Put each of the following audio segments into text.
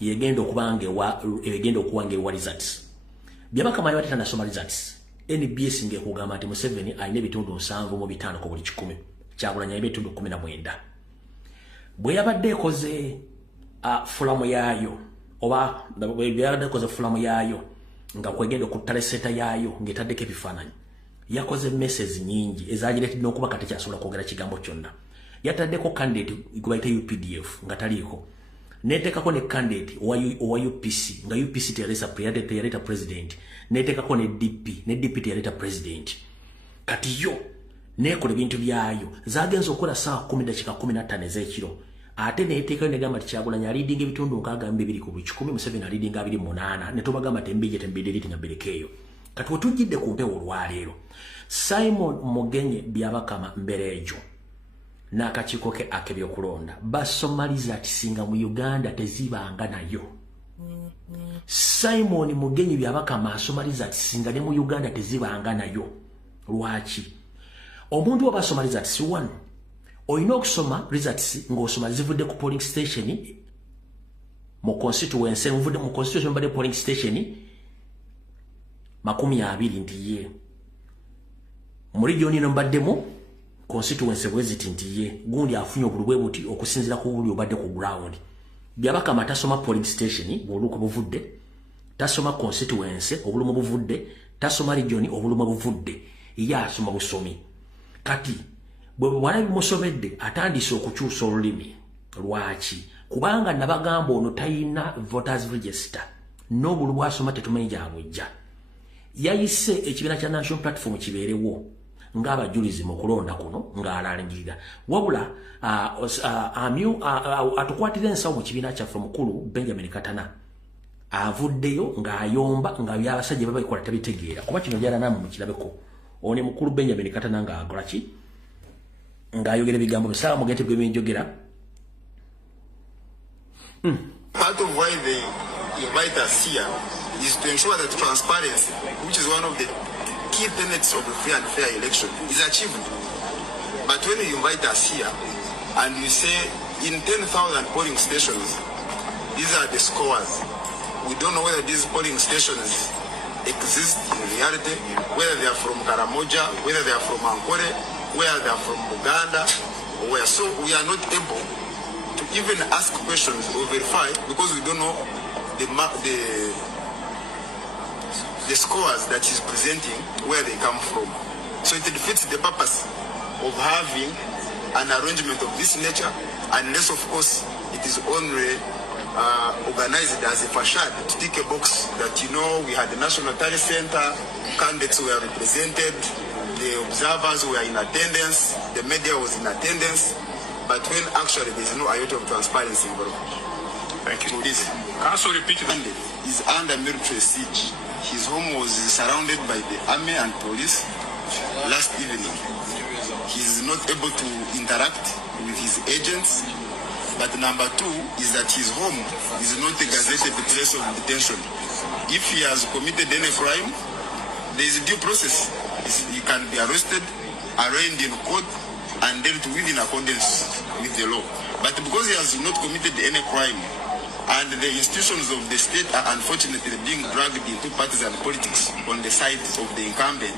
yegenda okuwange wa results byabaka mayo atata nasoma results NBS ngekugamba ati Museveni alina ebitundu 7.5 ku buli 100 Kyagulanyi ebitundu 19 bwe yabadde ekoze fulamu yaayo oba yabadde ekoze fulamu yaayo nga kwegenda okutale seta yaayo ngetaddeko ebifaananyi yakoze messages nyingi ezagireetedde n'okuba kati kyasobola kwogera kigambo kyonna yataddeko candidate gwe bayita UPDF nga taliiko netekako ne candidate owa UPC nga UPC teyaleta president netekako ne DP teyaleta president kati yo nekola ebintu byayo zagenza okukola saa 10:15 ez'ekiro ate neteekayo negamba Kyagulanyi leading ebitundu 62 ku 10 Museveni leading 28 netubagamba tembide nga kati wetujjidde ku mpewo olwaleero Simon Mugenyi byabakama mberejo n'akakiiko ke ak'ebyokulonda basomaliza kisinga mu Uganda tezibanga nayo. Simon Mugenyi byabakama asomaliza kisinga ne mu Uganda tezibanga nayo. Lwaki? Omuntu wabasomaliza tisi one oyina okusoma results ng'osoma zivudde ku polling station mu constituency mvudde mu constitution mbadde polling station 20 ntiye mu region ino mbaddemu constituency bweziti ntiye gundi afunye obulubwe buti okusinzira ku buli obadde ku ground byabakama tasoma polling station buluko buvudde tasoma constituency obulumu buvudde tasoma region obulumu buvudde iya asoma busomi kati bwe walabi musobedde atandise okukyusa olulimi lwaki kubanga nabagamba ono tayina voters register n'obulumu asoma tetumanyi gyabujja yayise ekibiina kya National Platform kibeerewo ng'abajulizi mu kulonda kuno ng'alangirira wabula atukwatira ensawo mu kibiina kyaffe mukulu Benjamin Katana avuddeyo ng'ayomba nga byabasajja babikola tabitegeera kuba kino jala namwe mukirabeko one mukulu Benjamin Katana ng'akola ki ng'ayogera ebigambo bisala mugente bw'ebyenjogera Part of why they invite us here is to ensure that transparency, which is one of the key tenets of a free and fair election, is achieved. But when you invite us here and you say in 10,000 polling stations, these are the scores, we don't know whether these polling stations exist in reality, whether they are from Karamoja, whether they are from Ankole, whether they are from Uganda, or where. So we are not able to even ask questions or verify because we don't know the scores that he's presenting, where they come from. So it defeats the purpose of having an arrangement of this nature, unless of course it is only organized as a facade to tick a box that, you know, we had the National Tally Center, candidates were represented, the observers were in attendance, the media was in attendance, but when actually there is no iota of transparency involved. Thank you. This Council repeat it. is under military siege. His home was surrounded by the army and police last evening. He is not able to interact with his agents. But number two is that his home is not a gazetted place of detention. If he has committed any crime, there is a due process. He can be arrested, arraigned in court, and dealt with in accordance with the law. But because he has not committed any crime, and the institutions of the state are unfortunately being dragged into partisan politics on the side of the incumbent,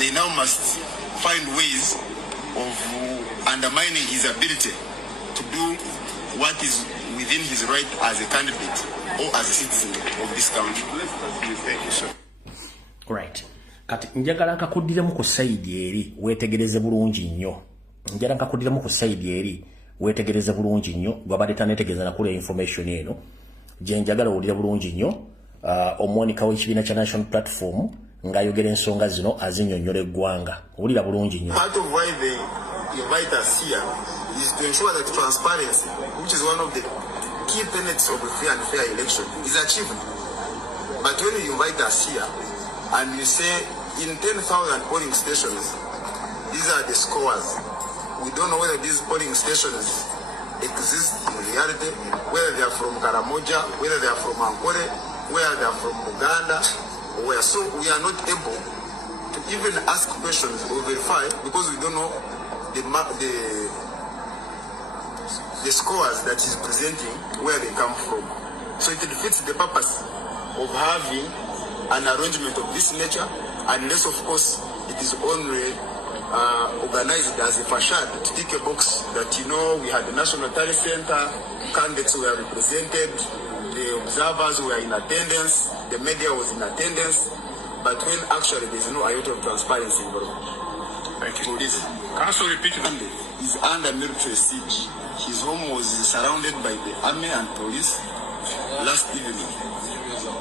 they now must find ways of undermining his ability to do what is within his right as a candidate or as a citizen of this country. Thank you, sir. Right. Kati njagala nkakuddiramu ku side eri wetegereze bulungi nnyo. Njagala nkakuddiramu ku side eri wetegereze bulungi nnyo gwabadde tanetegeeza nakula information eno gye njagala owulira bulungi nnyo omwonika w'ekibiina kya National Platform ng'ayogera ensonga zino azinnyonnyola eggwanga owulira bulungi nnyo. Part of why they invite us here is to ensure that transparency, which is one of the key tenets of a free and fair election, is achieved. But when you invite us here and you say in 10,000 polling stations, these are the scores, we don't know whether these polling stations exist in reality, whether they are from Karamoja, whether they are from Ankole, whether they are from Uganda, or where. So we are not able to even ask questions or verify because we don't know the scores that he's presenting, where they come from. So it defeats the purpose of having an arrangement of this nature, unless of course it is only organized as a facade to tick a box that, you know, we had the National Talent Center, candidates were represented, the observers were in attendance, the media was in attendance, but when actually there's no iota of transparency involved. Thank you. This Council repeat that. is under military siege. His home was surrounded by the army and police last evening.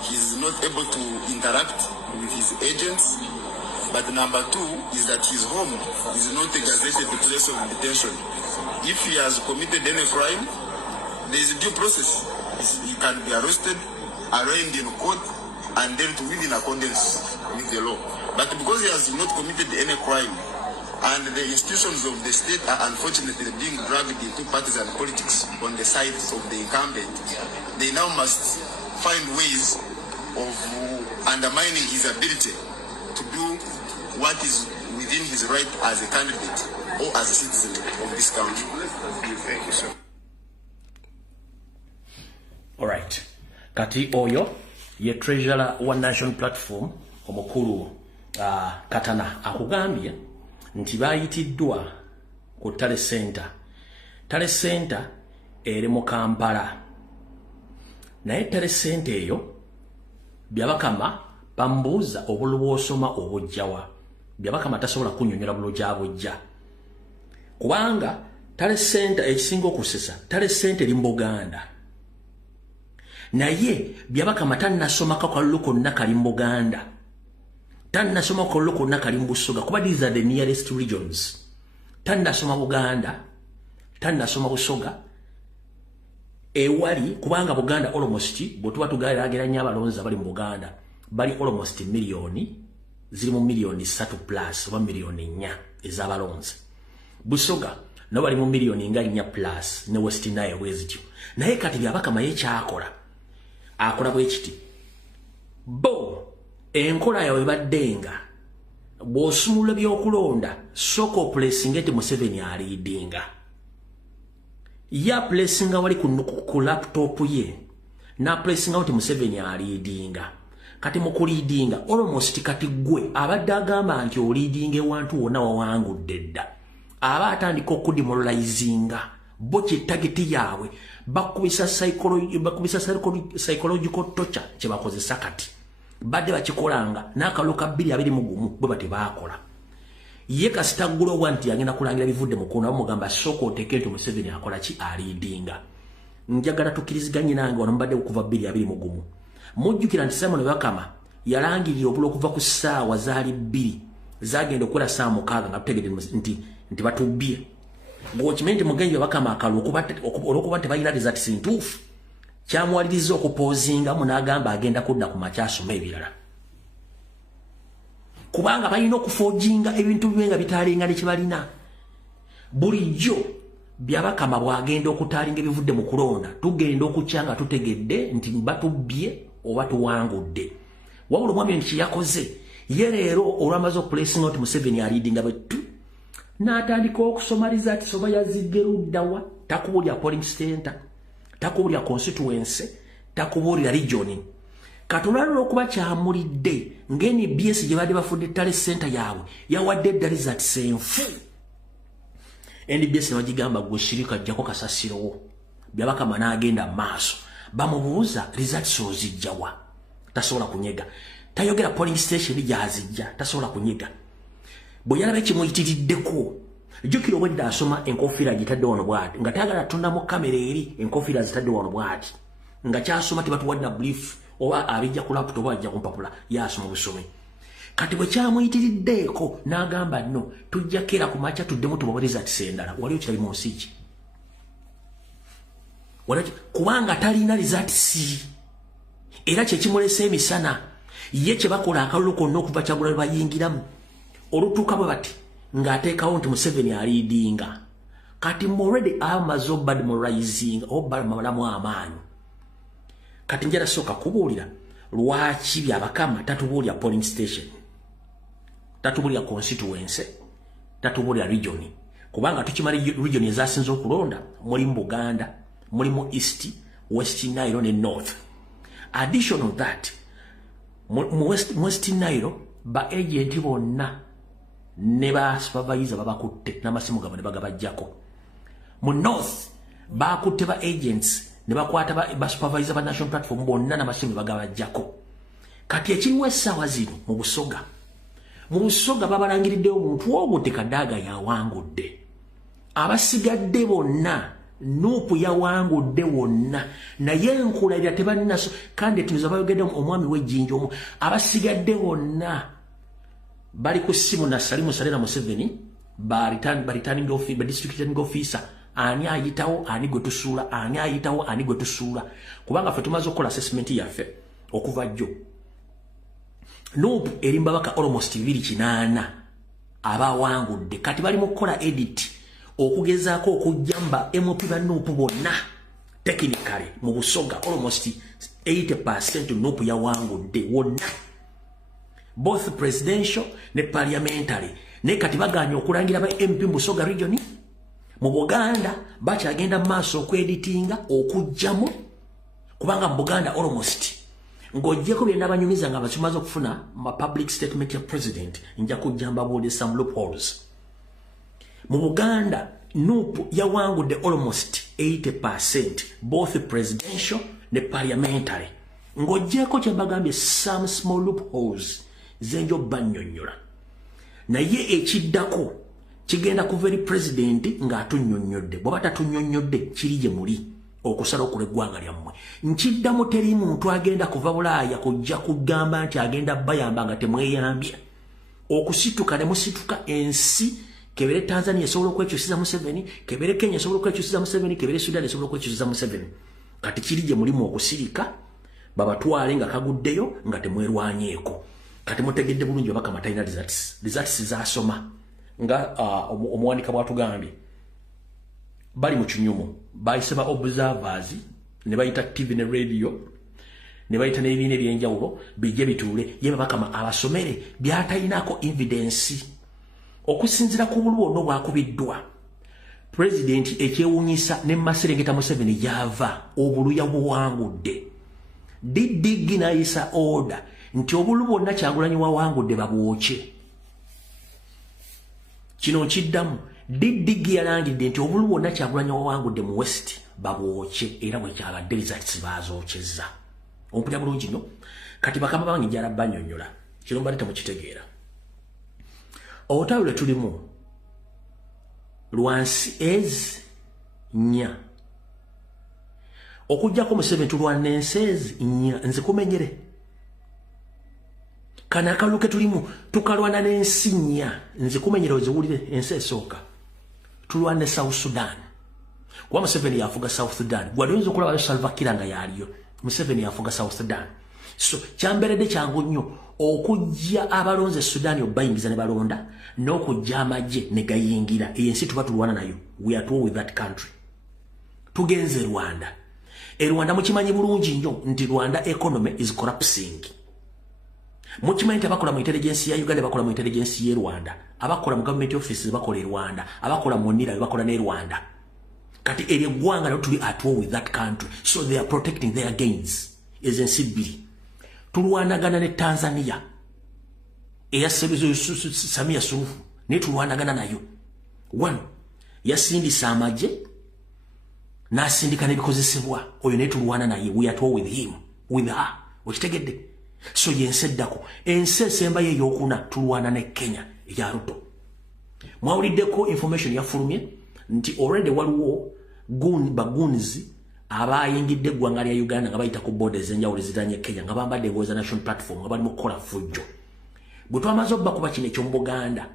He's not able to interact with his agents. But number two is that his home is not a gazetted place of detention. If he has committed any crime, there is a due process. He can be arrested, arraigned in court, and dealt with in accordance with the law. But because he has not committed any crime, and the institutions of the state are unfortunately being dragged into partisan politics on the side of the incumbent, they now must find ways of undermining his ability to do what is within his right as a candidate or as a citizen of this country. Thank you, sir. All right. Kati oyo ye treasurer wa National Platform omukulu Katana akugambye nti bayitiddwa ku Tale Center. Tale Center eri mu Kampala. Naye Tale Center eyo byabakama bambuuza obulubwosoma obujjawa. Byabakama tasobola kunnyonnyola bulujja bujja. Kubanga Tale Center ekisinga okusesa Tale Center eri mu Buganda. Naye byabakama tannasoma kakalulu konna kali mu Buganda. Tannasoma kakalulu konna kali mu Busoga kuba these are the nearest regions. Tannasoma Buganda, tannasoma Busoga. Ewali kubanga Buganda almost bwetuba tugeraageranya abalonzi abali mu Buganda bali almost millioni ziri mu millioni 3 plus oba millioni 4 ez'abalonzi. Busoga no bali mu millioni nga 4 plus ne West Nile bwezityo. Naye kati byabakama yekyakola akola bwekiti bo enkola yawe baddenga bw'osumula by'okulonda soko placing eti Museveni aliidinga ya placing wali ku laptop ye na placing out Museveni aliidinga kati mukuliidinga almost kati gwe abadde agamba nti oliidinga ewantu wonna wawangudde dda aba atandika okudemoralizinga bo kitageti yaabwe bakubisa psychological torture kye bakozesa kati badde bakikolanga n'akaluka 221 bwe bate baakola ye kasitagula wanti yagenda kulangira bivudde mukono bamugamba soko oteke nti Museveni akola ki aliidinga. Njagala tukiriziganye nange wano mbadde okuva 221 mujjukira nti Simon Bakama yalangirira obulo okuva ku ssaawa zaali 2 zagenda okukola saa 6 nga tutegedde nti batubbye ng'okimanyi nti mugenyi Bakama akalu olwokuba tebalina results ntuufu kyamwaliriza okupoozinga munagamba agenda kudda ku makyasoma ebirala kubanga balina okufoojinga ebintu byenga bitaalinga ne kibalina bulijjo byabakama bwagenda okutaalinga ebivudde mu kulonda tugenda okukyanga tutegedde nti batubbye oba tuwangudde wabula omwami nti yakoze ye leero olwamaze okuplacinga nti Museveni aliidinga bwetu n'atandika okusomaliza ati soba yazidde luddawa takubuulira polling center takubuulira constituency takubuulira region katulalo okuba kyamulidde ngeni BS gye badde bafudde Tale Center yaabwe yawadde eddali za tisenfu NBS wajigamba gushirika jako kasasirowo byabakama n'agenda maaso bamubuuza results ozijjawa tasobola kunyega tayogera polling station gyazijja tasobola kunyega bwe yalaba ekimuyitiriddeko jjukira obwedda asoma enkofiira gitadde wano bwati nga tayagala tunda mu kamera eri enkofiira zitadde wano bwati nga kyasoma tebatuwadde brief oba abijja ku laptop oba ajja ku mpapula yasoma busomi kati bwe kyamuyitiriddeeko n'agamba nno tujja kera ku makya tuddemu tubawereza tisendala waliyo kirali mu nsi ki kubanga talina results era kyekimulesa emisana ye kye bakola akalulu konna okuva Kyagulanyi bayingiramu olutuuka bwe bati ng'ateekawo nti Museveni aliidinga kati already amaze obademoralizing obamalamu amaanyi kati njala soka kubuulira lwaki byabakama tatubuulira polling station tatubuulira constituency tatubuulira region kubanga tukimali region ezasinze okulonda mulimu Buganda mulimu East West Nile ne North Additional that, West Nile, ba agent bonna ne ba supervisor babakutte n'amasimu gabo ne bagabajjako. Mu North bakutte ba agents ne bakwata ba supervisor ba National Platform bonna n'amasimu bagabajjako. Kati ekiriwo essaawa zino mu Busoga. Mu Busoga babalangiriddeyo omuntu ogwo tekadaaga yawangudde. Abasigadde bonna Nuupu yawangudde wonna naye enkulalira tebanninaso kandi tuliza bayogedde omwami w'ejjinja omu abasigadde bonna bali ku ssimu na Salimu Salera Museveni ba returning officer ba district returning officer ani ayitawo ani gwe tusuula ani ayitawo ani gwe tusuula kubanga ffe tumaze okukola assessment yaffe okuva jjo Nuupu erimba baka almost 280 abawangudde kati bali mu kukola edit okugezaako okujjamba MOP ba Nuupu bonna technically mu Busoga almost 80% Nuupu yawangudde wonna both presidential ne parliamentary ne kati baganye okulangira ba MP mu Busoga region mu Buganda bakyagenda maaso okweditinga okujjamu kubanga mu Buganda almost ng'ojjeko bye nabanyumiza nga bakimaze okufuna ma public statement ya president nja kujjamba bode some loopholes. Mu Buganda Nuupu yawangudde almost 80% both presidential ne parliamentary ng'ojjeko kye mbagambye some small loopholes zenjo bannyonnyola naye ekiddako kigenda kuva eri president ng'atunnyonnyodde bw'oba tatunnyonnyodde kiri gye muli okusala okula eggwanga lyammwe nkiddamu teri muntu agenda kuva Bulaaya kujja kugamba nti agenda bayamba nga temweyambye okusituka ne musituka ensi kebere Tanzania esobola okwekyusiza Museveni kebere Kenya esobola okwekyusiza Museveni kebere Sudan esobola okwekyusiza Museveni kati kiri gye mulimu okusirika babatwale nga kaguddeyo nga temwerwanyeeko kati mutegedde bulungi obaka matalina results zasoma nga omuwanika bwatugambye bali mu kinyumu bayise ba observers ne bayita TV ne radio ne bayita n'ebibiina ebyenjawulo bijje bituule ye babakama abasomere byatayinako evidence okusinzira ku bulu ono bwakubiddwa president ekyewunyisa ne Maserengeta Museveni yava obuluya buwangudde didigi nayisa order nti obulu bwonna Kyagulanyi wawangudde babwoche kino nkiddamu didigi yalangidde nti obulu bwonna Kyagulanyi wawangudde mu West babwoche era bwe kyabadde results bazoochezza ompulya bulungi no kati bakama bangi jara bannyonnyola kino mbadde temukitegeera otawule tulimu lwansi ez nya okujjako Museveni tulwana ensezi nya nze kumenyere kana akaluke tulimu tukalwana n'ensi nya nze kumenyere oziwulire ensi esooka tulwana South Sudan kuba Museveni yafuga South Sudan gwadonzo okulaba Salva Kiir nga yaliyo Museveni yafuga South Sudan so kyamberedde kyangu nnyo okujja abalonze Sudan obayingiza ne balonda n'okujja amagye ne gayingira ensi tuba tulwana nayo we are at war with that country tugenze Rwanda Rwanda mukimanyi bulungi nnyo nti Rwanda economy is collapsing mukimanyi nti abakola mu intelligence ya Uganda bakola mu intelligence ye Rwanda abakola mu government offices bakola Rwanda abakola mu NIRA bakola ne Rwanda kati eri gwanga no tuli at war with that country so they are protecting their gains is insibili tulwanagana ne Tanzania eya Samia Suluhu ne tulwanagana nayo one yasindisa amagye n'asindika n'ebikozesebwa oyo ne tulwana naye we are at war with him with her okitegedde so yenseddako ensi esemba ye eyokuna tulwana ne Kenya eya Ruto mwawuliddeko information yafulumye nti already waliwo bagunzi abayingidde eggwanga lya Uganda nga bayita ku borders enjawulo eziranye Kenya nga bambadde engoye za National Platform nga bali mu kukola fujjo bwe twamaze okubakuba kino ekyo mu Buganda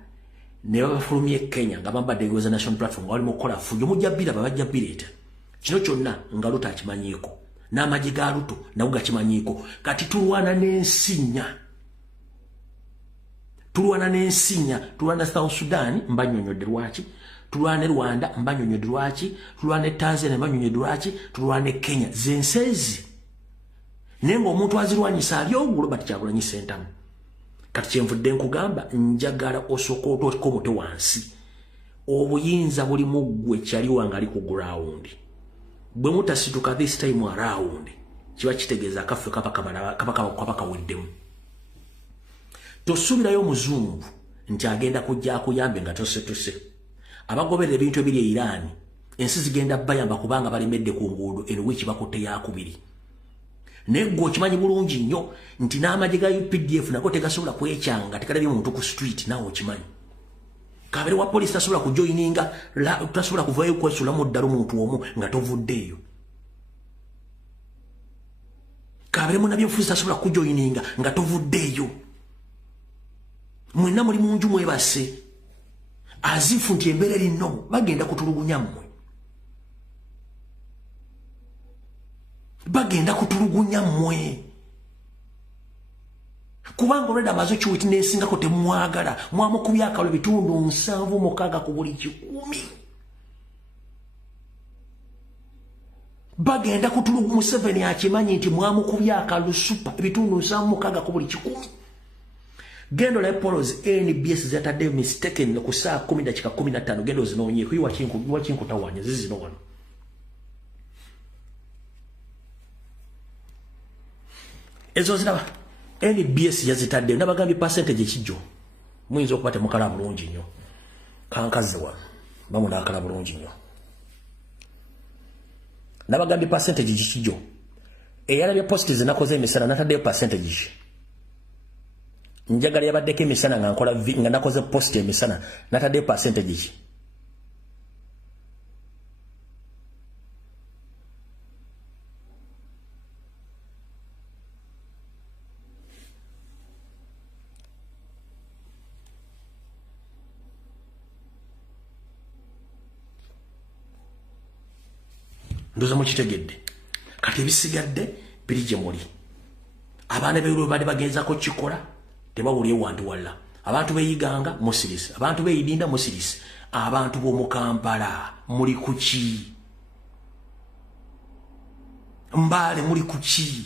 ne babafulumye Kenya nga bambadde engoye za National Platform nga bali mu kukola fujjo mujja biraba bajja bireeta kino kyonna nga Ruto akimanyiiko n'amagye ga Ruto nago gakimanyiiko kati tulwana n'ensinya tulwana South Sudan mbanyonyodde lwaki tulwane Rwanda mbanyonyodde lwaki tulwane Tanzania mbanyonyodde lwaki tulwane Kenya zensezi nengo omuntu azirwanyisa ali ogulo bati Kyagulanyi sentamu kati kyenvudde nkugamba njagala osokoto ko mute wansi obuyinza buli muggwe kyali wanga ali ku ground bwe mutasituka this time around kiba kitegeeza kaffe kabaka weddemu. Tosubirayo omuzungu nti agenda kujja akuyambe nga tosetose. Abagoberera ebintu ebiri e Iran ensi zigenda bayamba kubanga balemedde ku nguudo enwichi bakutte yakubiri. Nego okimanyi bulungi nnyo nti n'amagye ga UPDF nako tegasobola kwekyanga tekalabye muntu ku street nawo okimanyi. Kabere wa police tasobola kujoininga tasobola kuvayo kwesula mu ddalo muntu omu nga tovuddeeyo. Kabere munabyofuzi tasobola kujoininga nga tovuddeeyo. Mwenna muli munju mwebase azifu nti embeera erino bagenda kutulugunya mmwe. Bagenda kutulugunya mmwe. Kubanga olwedde amaze kiwiti n'esingako temwagala mwamukubya akalo bitundu 7-6 ku buli 100. Bagenda kutulugunya Museveni akimanyi nti mwamukubya akalo super bitundu 7-6 ku buli 100. Gendo la polos NBS zatadde mistaken ku saa 10:15 gendo zinoonye kuyiwa chinku tawanya zizino wano. Ezo ziraba NBS yazitadde nabagambye percentage ekijjo muyinza okubate mukala bulungi nnyo kankaziwa bamuna akala bulungi nnyo nabagambye percentage ekijjo eyalabye posts zinakoze emisana natadde percentage njagala yabaddeko emisana nga nkola nga nakoze post emisana natadde percentage ndoza mu kitegedde kati ebisigadde biri gye muli. Abaana beeru bali bagenza ko kikola tebawulye wantu walla. Abantu beyiganga musirisi, abantu beyidinda musirisi, abantu b'omu Kampala muli kuki? Mbale muli kuki?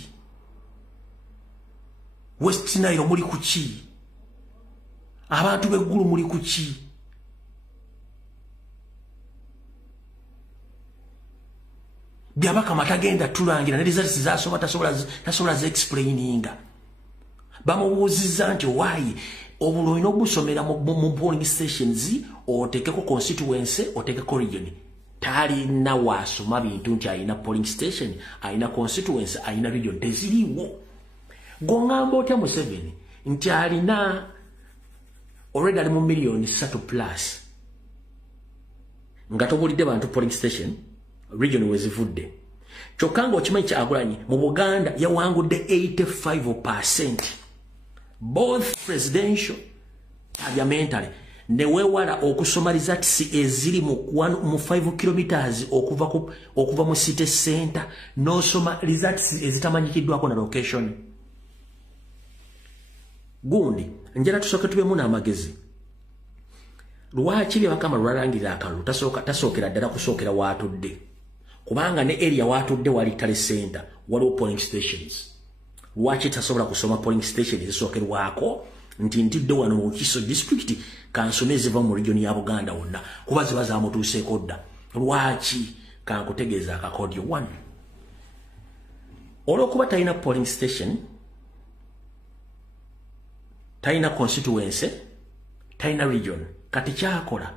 West Nile muli kuki? Abantu b'eggulu muli kuki? Byabaka matagenda tulangira ne results zasoma tasobola ze explaininga. Bamubuuziza nti why obulo ino busomera mu polling stations otekeko constituency otekeko region. Tali na wasoma bintu nti ayina polling station, ayina constituency, ayina region teziriwo. Gongambo otya Museveni nti alina already ali mu million 3 plus. Nga tobulidde bantu polling station region wezivudde. Chokanga okimanyi Kyagulanyi mu Buganda yawangudde 85%. Both presidential parliamentary newewala okusoma results eziri mu 5 kilometers okuva mu city center no soma results ezitamanyikiddwako na location. Gundi njera tusoke tube muna amagezi. Lwaki byabakama lwalangirira akalu tasookera ddala kusookera waatudde. Kubanga ne area waatudde wali tale center waliwo polling stations. Lwaki tasobola kusoma polling stations ezisookerwako nti ntidde wano mu Kiso district kansome eziva mu region ya Buganda wonna kuba ziba zaamutuuseeko dda. Lwaki kankutegeeza akakodyo 1. Olw'okuba talina polling station, talina constituency, talina region, kati kyakola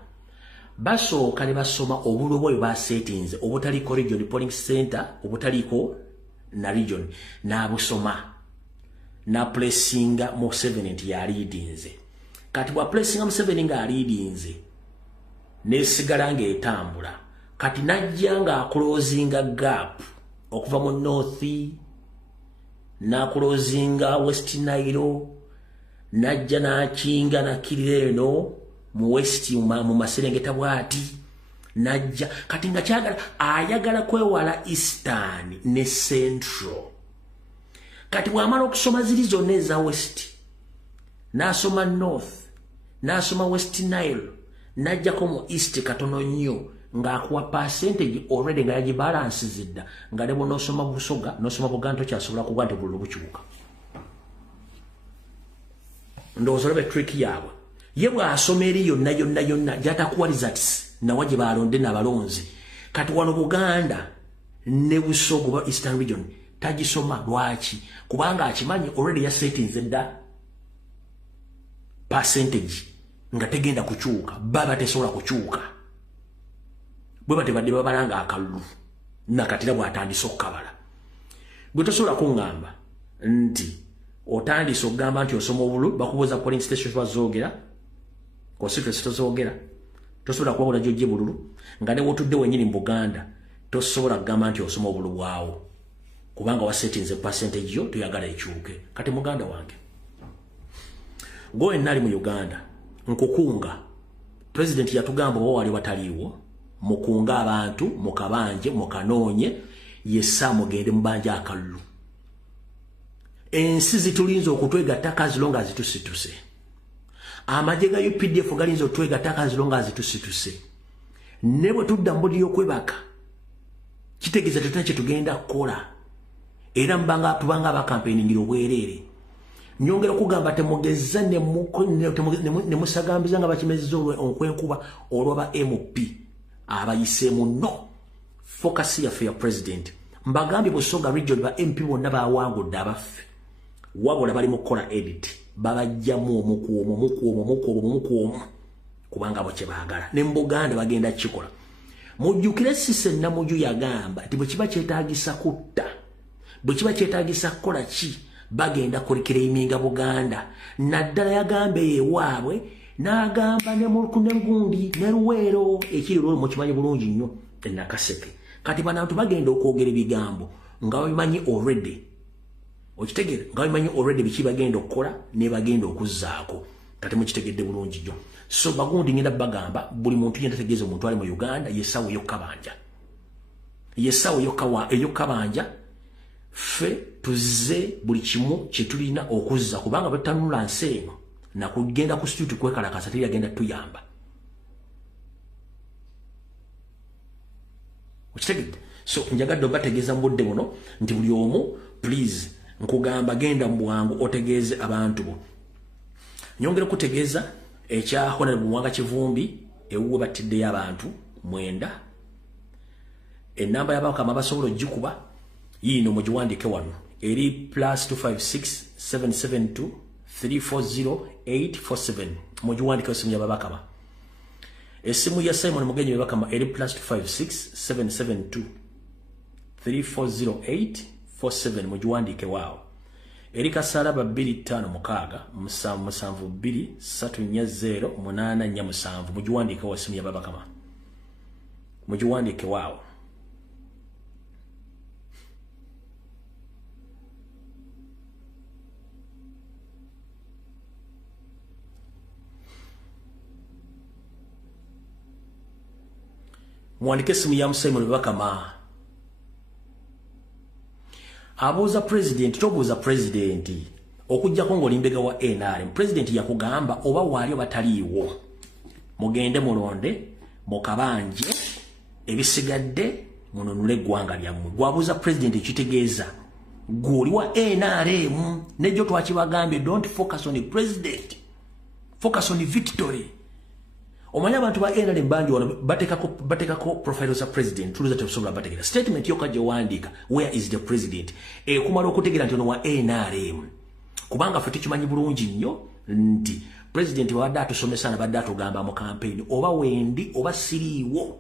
basooka ne basoma obulo bwe ba settings obutaliko region polling center obutaliko na region na busoma na placinga mu 7 nti ya leadinze. Kati bwa placinga mu 7 nga leadinze nesigala ng'etambula kati najja nga closinga gap okuva mu north na closinga west Nile najja na kinga na Kireno mu west mu Maserengeta bwati najja kati nga kyagala ayagala kwewala eastern ne central. Kati bwamala okusoma ziri zonna eza west nasoma north nasoma west Nile najjako mu east katono nnyo ng'akuwa percentage already nga yagibalance zidda nga ne bw'onosoma Busoga nosoma Buganda tokyasobola kuba nti bululu bukyuka. Ndowooza olaba trick yaabwe ye bw'asoma eri yonna gy'atakuwa results nawa gye balonde n'abalonzi. Kati wano Buganda ne Busoga oba Eastern Region tagisoma lwaki kubanga akimanyi already ya settings edda percentage nga tegenda kuchuka baba tesobola kuchuka bwe batebadde babalanga akalulu nakatira bwatandise okukabala gwe tosobola kungamba nti otandise okugamba nti osoma obulu bakubuuza polling station bazogera constituency tozogera tosobola kuwabula gyojje bululu nga ne wotudde wenyini mu Buganda tosobola kugamba nti osoma obulu bwawo kubanga wa settings percentage yo toyagala ekyuke kati muganda wange goe nali mu Uganda nkukunga president yatugamba bo wali wataliwo mukunga abantu mukabanje mukanoonye yessa mugende mubanja akalulu ensi zitulinzo okutwegattaka zilonga zitusituse amajega UPDF galinzo twegattaka zilonga zitusituse nebo tudda mbodi yokwebaka kitegeza tutache tugenda kukola era mbanga tubanga ba campaigning obwerere nyongera kugamba temugeza ne musagambiza nga bakimezizo onkwenkuba olwaba MP abayise muno focus ya fair president mbagambi Busoga region ba MP bonna bawangudde abafe wabula bali mukola edit babajjamu omukuomo kubanga boche baagala ne Mbuganda bagenda kikola mujjukire sise na muju yagamba ati bwe kiba kyetaagisa kutta bwe kiba kyetaagisa kola ki bagenda kulikira iminga Buganda naddala yagambe yewaabwe n'agamba ne mulukune ngundi ne Luweero ekiri lwo mukimanyi bulungi nnyo Nakaseke kati bantu bagenda okwogera ebigambo nga babimanyi already okitegere nga babimanyi already biki bagenda okukola ne bagenda okuzzaako kati mukitegedde bulungi nnyo so bagundi ngenda bagamba buli muntu yenda tegeeza omuntu ali mu Uganda yesawo yokabanja eyokabanja fe tuze buli kimu kyetulina okuzza kubanga batanula nseeno na kugenda ku street kwekalakasa teri agenda tuyamba okitegedde so njagadde obategeeza mu budde buno nti buli omu please nkugamba genda mu bwangu otegeeze abantu bo nyongera kutegeeza ekya Honorable Mwanga Kivumbi ewuwe batiddeyo abantu 9 enamba y'abakama basobola ogikuba yino mugiwandike wano eri +256 772 340 mugiwandike osimu y'abakama esimu ya Simon Mugenyi y'abakama eri +256 772 340 mugiwandike wao eri Kasaraba 25 musanvu 2 mugiwandike wa simu y'abakama mugiwandike wao mwandike simu ya Simon Bakama abuza president tobuza president okujja kongo limbega wa NRM president yakugamba oba wali bataliwo mugende mulonde mukabanje ebisigadde munonule gwanga lyamu gwabuza president kitegeeza guli wa NRM nejo twakibagambye don't focus on the president focus on the victory omanya abantu ba NRM banjo wana batekako profile za president tuluza tebusobola bategera statement yokaje wandika where is the president kumala okutegera nti ono wa NRM kubanga fe tukimanyi bulungi nnyo nti president wadde atusomesa na badde atugamba mu campaign oba wendi oba siriiwo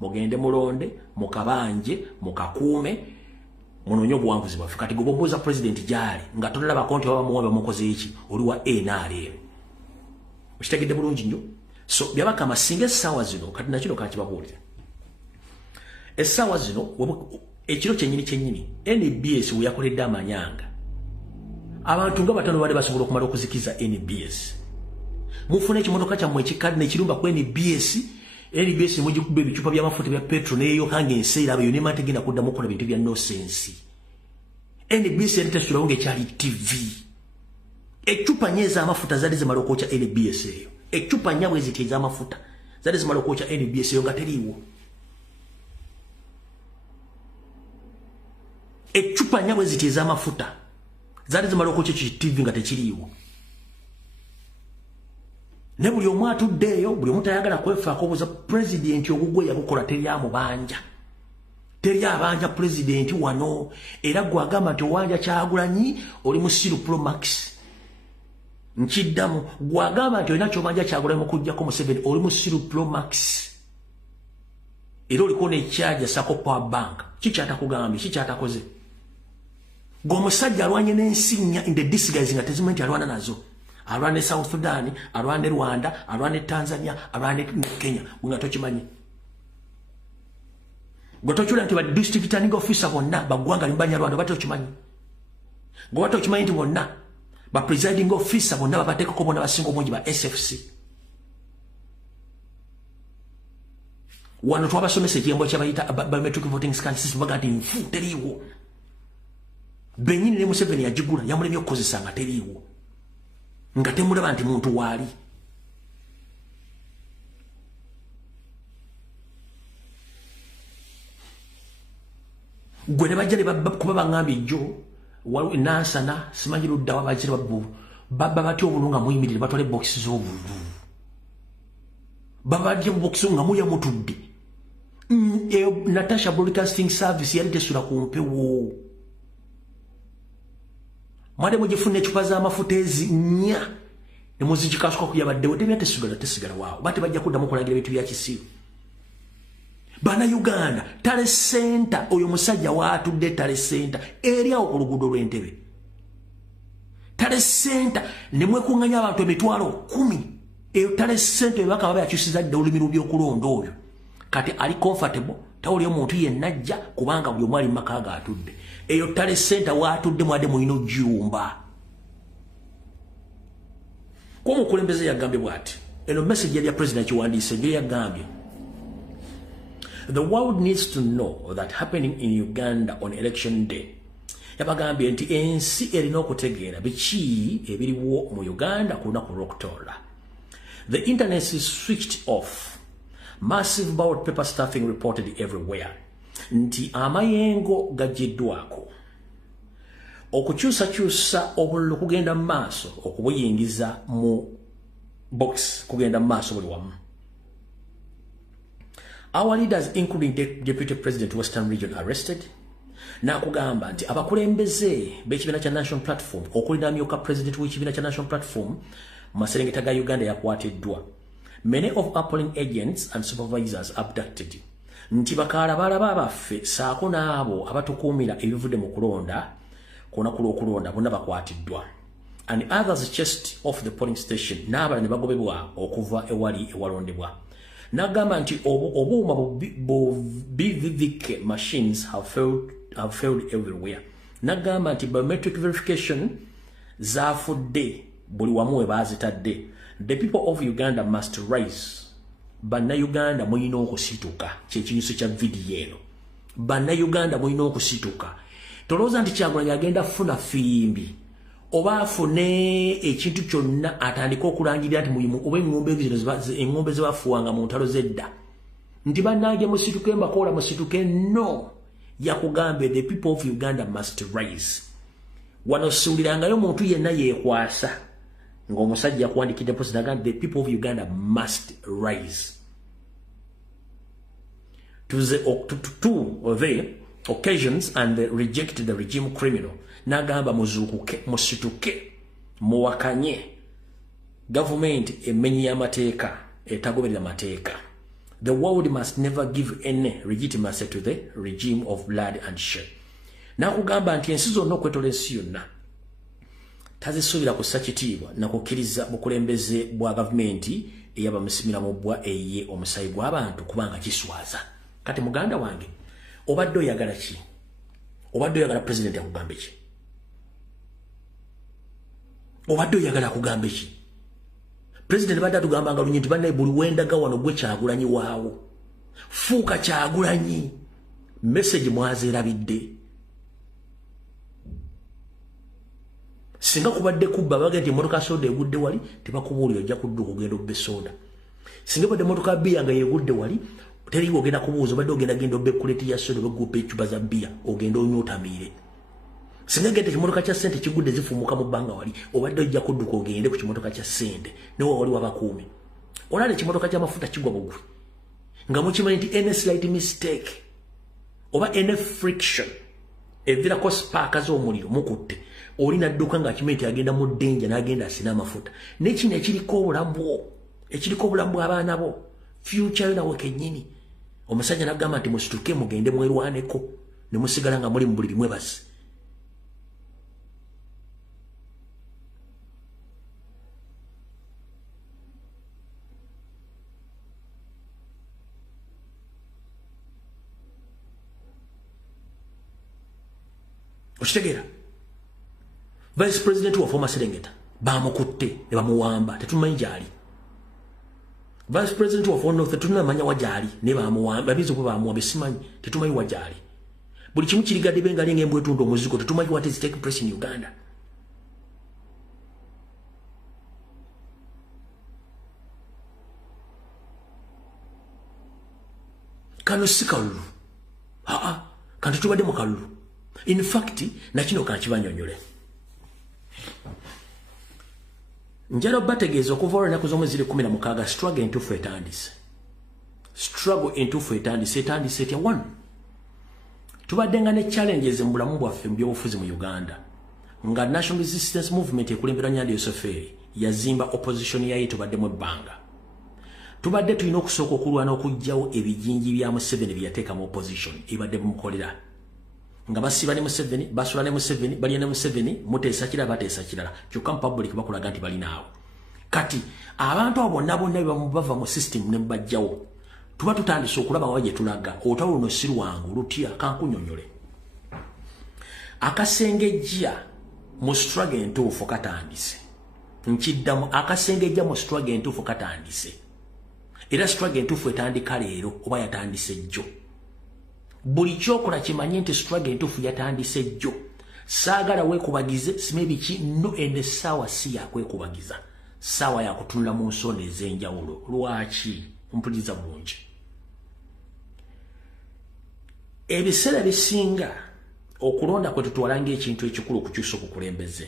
mugende mulonde mukabanje mukakuume munonye obuwanguzi bwaffe kati gobomboza president gyali nga tolaba konti oba muwaba mukoze eki oli wa NRM okitegedde bulungi nnyo so byabakama singa sawa zino kati nakiro kakibabuulira esawa zino ekiro kyennyini NBS we yakoledde amanyanga abantu nga batano bali basobola okumala okuzikiza NBS mufune ekimotoka kyammwe ekikadde nekirumba ku NBS mugikuba ebicupa by'amafuta bya petro neyo kange enseera abayo ne mategenda kuddamu okukola bintu bya nosensi NBS yali tasulawo ng'ekyali TV ecupa nyeza amafuta zali zimala okwokya NBS eyo echupa nyabwe zitiza amafuta zali zimala okwocha NBS yo nga teriwo echupa nyabwe zitiza amafuta zali zimala okwocha TV nga tekiriwo ne buli omu atuddeeyo buli omu tayagala kwefaako obuza president ogugwe yakukola teryamu banja teri abanja president wano era gwagamba nti owanja Kyagulanyi oli mu Siru Pro Max nkiddamu gwagamba nti olina kyobanja Kyagulanyi mukujjako Museveni oli mu Siru Pro Max era oliko n'ekyaja sako power bank kikyatakugambi kikyatakoze g'omusajja alwanye n'ensinya in the disguise nga tezimanyi nti alwana nazo alwana ne South Sudan alwana ne Rwanda alwana ne Tanzania alwana ne Kenya nga tokimanyi gotochula nti ba district returning officer bonna bagwanga limbanya Rwanda batokimanyi go batokimanyi nti bonna ba presiding officer bonna babateka ko bonna basingo mungi ba SFC wano twabasomesa ekiyambo kyabayita biometric voting scan system bagati nfu teriiwo benyini ne Museveni yagigula yamulemye okukozesa nga teriiwo nga temulaba nti muntu waali gwe ne bajja ne kuba bangambye jjo waliwo nansana simanyi ludda wabazire babbu baba batya obulu nga muyimirire batwale boxi z'obulu baba batya boxi nga muya mutudde Natasha Broadcasting Service yali tesula ku mpewo mwade mujifune chupa z'amafuta ezinnya ne muzikikasuka kuyabaddewo tebya tesigala waawo bate bajja kuddamu kulangira ebintu bya kisiru bana Uganda tale center oyo musajja waatudde tale center area ku luguudo lw'Entebbe tale center ne mwekunganya abantu emitwalo 10 eyo tale center ebaka baba yakyusiza dda olulimi lw'okulonda oyo kati ali comfortable tawuli omuntu yennajja kubanga buli omwali makaga atudde eyo tale center waatudde mwade mulino jumba kwa mukulembeze yagambye bwati eno message ya president kiwandiise nyo yagambye the world needs to know that happening in Uganda on election day yabagambye nti ensi erina okutegeera biki ebiriwo mu Uganda ku lunaku lw'Okutoola. The internet is switched off. Massive ballot paper stuffing reported everywhere. Nti amayengo gajiddwako. Okukyusa obululu kugenda maaso okubuyingiza mu box kugenda maaso buli wamu. Our leaders including Deputy President Western Region arrested. Na kugamba nti abakulembeze b'ekibiina kya National Platform okulina amyuka president w'ekibiina kya National Platform maserengeta ga Uganda yakwatiddwa. Many of our polling agents and supervisors abducted. Nti bakaala balaba abaffe saako n'abo abatukuumira ebivudde mu kulonda kunaku lw'okulonda bonna bakwatiddwa. And others chased off the polling station n'abalala ne bagobebwa okuva ewali ewalondebwa. Nagamba nti obuuma BVVK machines have failed everywhere. Nagamba nti biometric verification zafudde buli wamu we baazitadde. The people of Uganda must rise. Banna Uganda muyina okusituka. Kyekinyuso kya vidiyo eno. Banna Uganda muyina okusituka. Tolowooza nti Kyagulanyi agenda funa fimbi. Oba afune ekintu kyonna atandika okulangirira nti mulimu oba engombe zebafuwanga mu ntalo z'edda. Nti bannange musituke mbakoola musituke no. Yakugambe the people of Uganda must rise. Wano siwulirangayo omuntu yenna yeekwasa. Ng'omusajja yakuwandikidde post agamba the people of Uganda must rise. To the occasions and reject the regime criminal. Nagamba muzukuke, musituke, muwakanye. Government emenyi y'amateeka, etagoberera mateeka. The world must never give any legitimacy to the regime of blood and shame. Nakugamba nti ensi zonna okwetola ensi yonna tazisuubira kussa kitiibwa na kukkiriza bukulembeze bwa gavumenti eyabamusimira mu bbwa eye omusayi gw'abantu kubanga kiswaza. Kati muganda wange obadde oyagala ki? Obadde oyagala president akugambe ki? Obadde oyagala akugambe ki? President badde atugambanga lunyi nti bannaye buli wendaga wano gwe Kyagulanyi waawo. Fuuka Kyagulanyi. Message mwazeerabidde. Singa kubadde kubba bagenda nti emmotoka soda egudde wali tebakubuulira ojja kudduka ogenda obbe soda. Singa badde emmotoka bbiya nga yegudde wali teriiwo ogenda kubuuza obadde ogenda obbe kuleti ya soda obegupa ecupa za bbiya ogenda onyootamiire. Singa gende kimotoka kya ssente kigudde zifumuka mu bbanga wali obadde ojja kudduka ogende ku kimotoka kya ssente newe wali wabakuumi. Olala ekimotoka ky'amafuta kigwa bugwe nga mukimanyi nti any slight mistake oba ene friction evira ko spark z'omuliro mukutte olina dduka nga kimenti agenda mu danger n'agenda asina amafuta n'ekino ekiriko obulamu abaana bo future nawe kennyini omusajja n'agamba nti musituke mugende mwerwaneko ne musigala nga muli mu buliri mwebasi Ochitegera Vice President wa former Serengeta bamukutte ne bamuwamba tetumanyi jali Vice President wa former North tunamanya wajali ne bamuwamba bizo ko bamuwamba simanyi tetumanyi wajali buli kimu kirigadde bengali ngembwe tundo omuzigo tetumanyi what is taking place in Uganda kano sikalulu kantu tubadde mu kalulu in fact nakino kanchibanyonyole njalo bategeeza okuva olunaku z'omwezi 16 struggle entuufu etandise etya 1 tubadde nga ne challenges mu bulamu bwaffe mu byobufuzi mu Uganda nga National Resistance Movement ekulembera Nyandi Yoseferi yazimba opposition yayo tubadde mu ebbanga tubadde tulina okusooka okulwana okugjawo ebijinji bya Museveni byateeka mu opposition ebadde bumukolera nga basiba ne Museveni basula ne Museveni bali ne Museveni muteesa kirala bateesa kirala kyokka mu public bakulaga nti bali naawo kati abantu abo bonna bava mu system ne bajjawo tuba tutandise okulaba waje tulaga otawo luno si lwangu lutya kankunyonyole akasengejja mu struggle entuufu katandise nkiddamu akasengejja mu struggle entuufu katandise era struggle entuufu etandika leero oba yatandise jjo buli kyokola kimanye nti struggle entuufu yatandise jjo saagala weekubagize simebiki no ende sawa si yakwekubagiza sawa yakutunula mu nsonda ez'enjawulo lwaki mpuliriza bulungi ebiseera bisinga okulonda kwe tutwalanga ekintu ekikulu okukyusa obukulembeze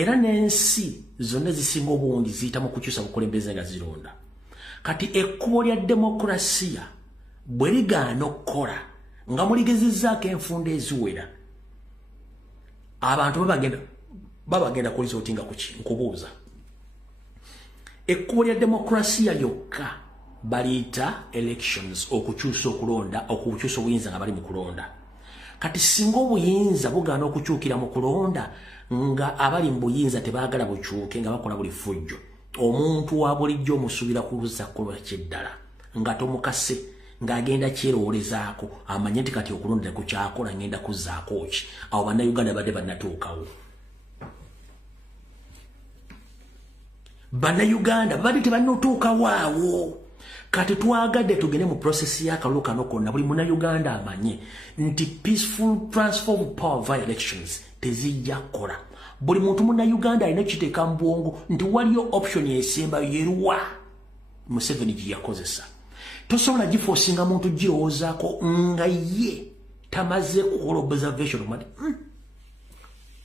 era n'ensi zonna zisinga obungi ziyita mu kukyusa bukulembeze nga zironda kati ekkubo lya demokrasiya bwe ligaana okukola nga muligezizzaako enfunda eziwera abantu babagenda kulizotinga kuki nkubuuza ekkubo lya demokrasiya lyokka baliyita elections okukyusa okulonda okukyusa obuyinza nga bali mu kulonda kati singa obuyinza bugaana okukyukira mu kulonda nga abali mu buyinza tebaagala bukyuke nga bakola buli fujjo omuntu wa bulijjo omusuubira kubuza kukola kyeddala nga tomukase ng'agenda kyerowolezaako amanye nti kati okulonda tekukyakola ngenda kuzzaako ki awo bannayuganda badde bannatuukawo bannayuganda badde tebanatuukawo awo kati twagadde tugende mu prosesi y'akalulu kano konna buli munnayuganda amanye nti peaceful transform power via elections tezijja kukola buli muntu munnayuganda alina kiteeka mu bwongo nti waliyo option esembayo yeruwa Museveni gye yakozesa tosobola gifoosinga muntu girowoozaako nga ye tamaze kukola observation mati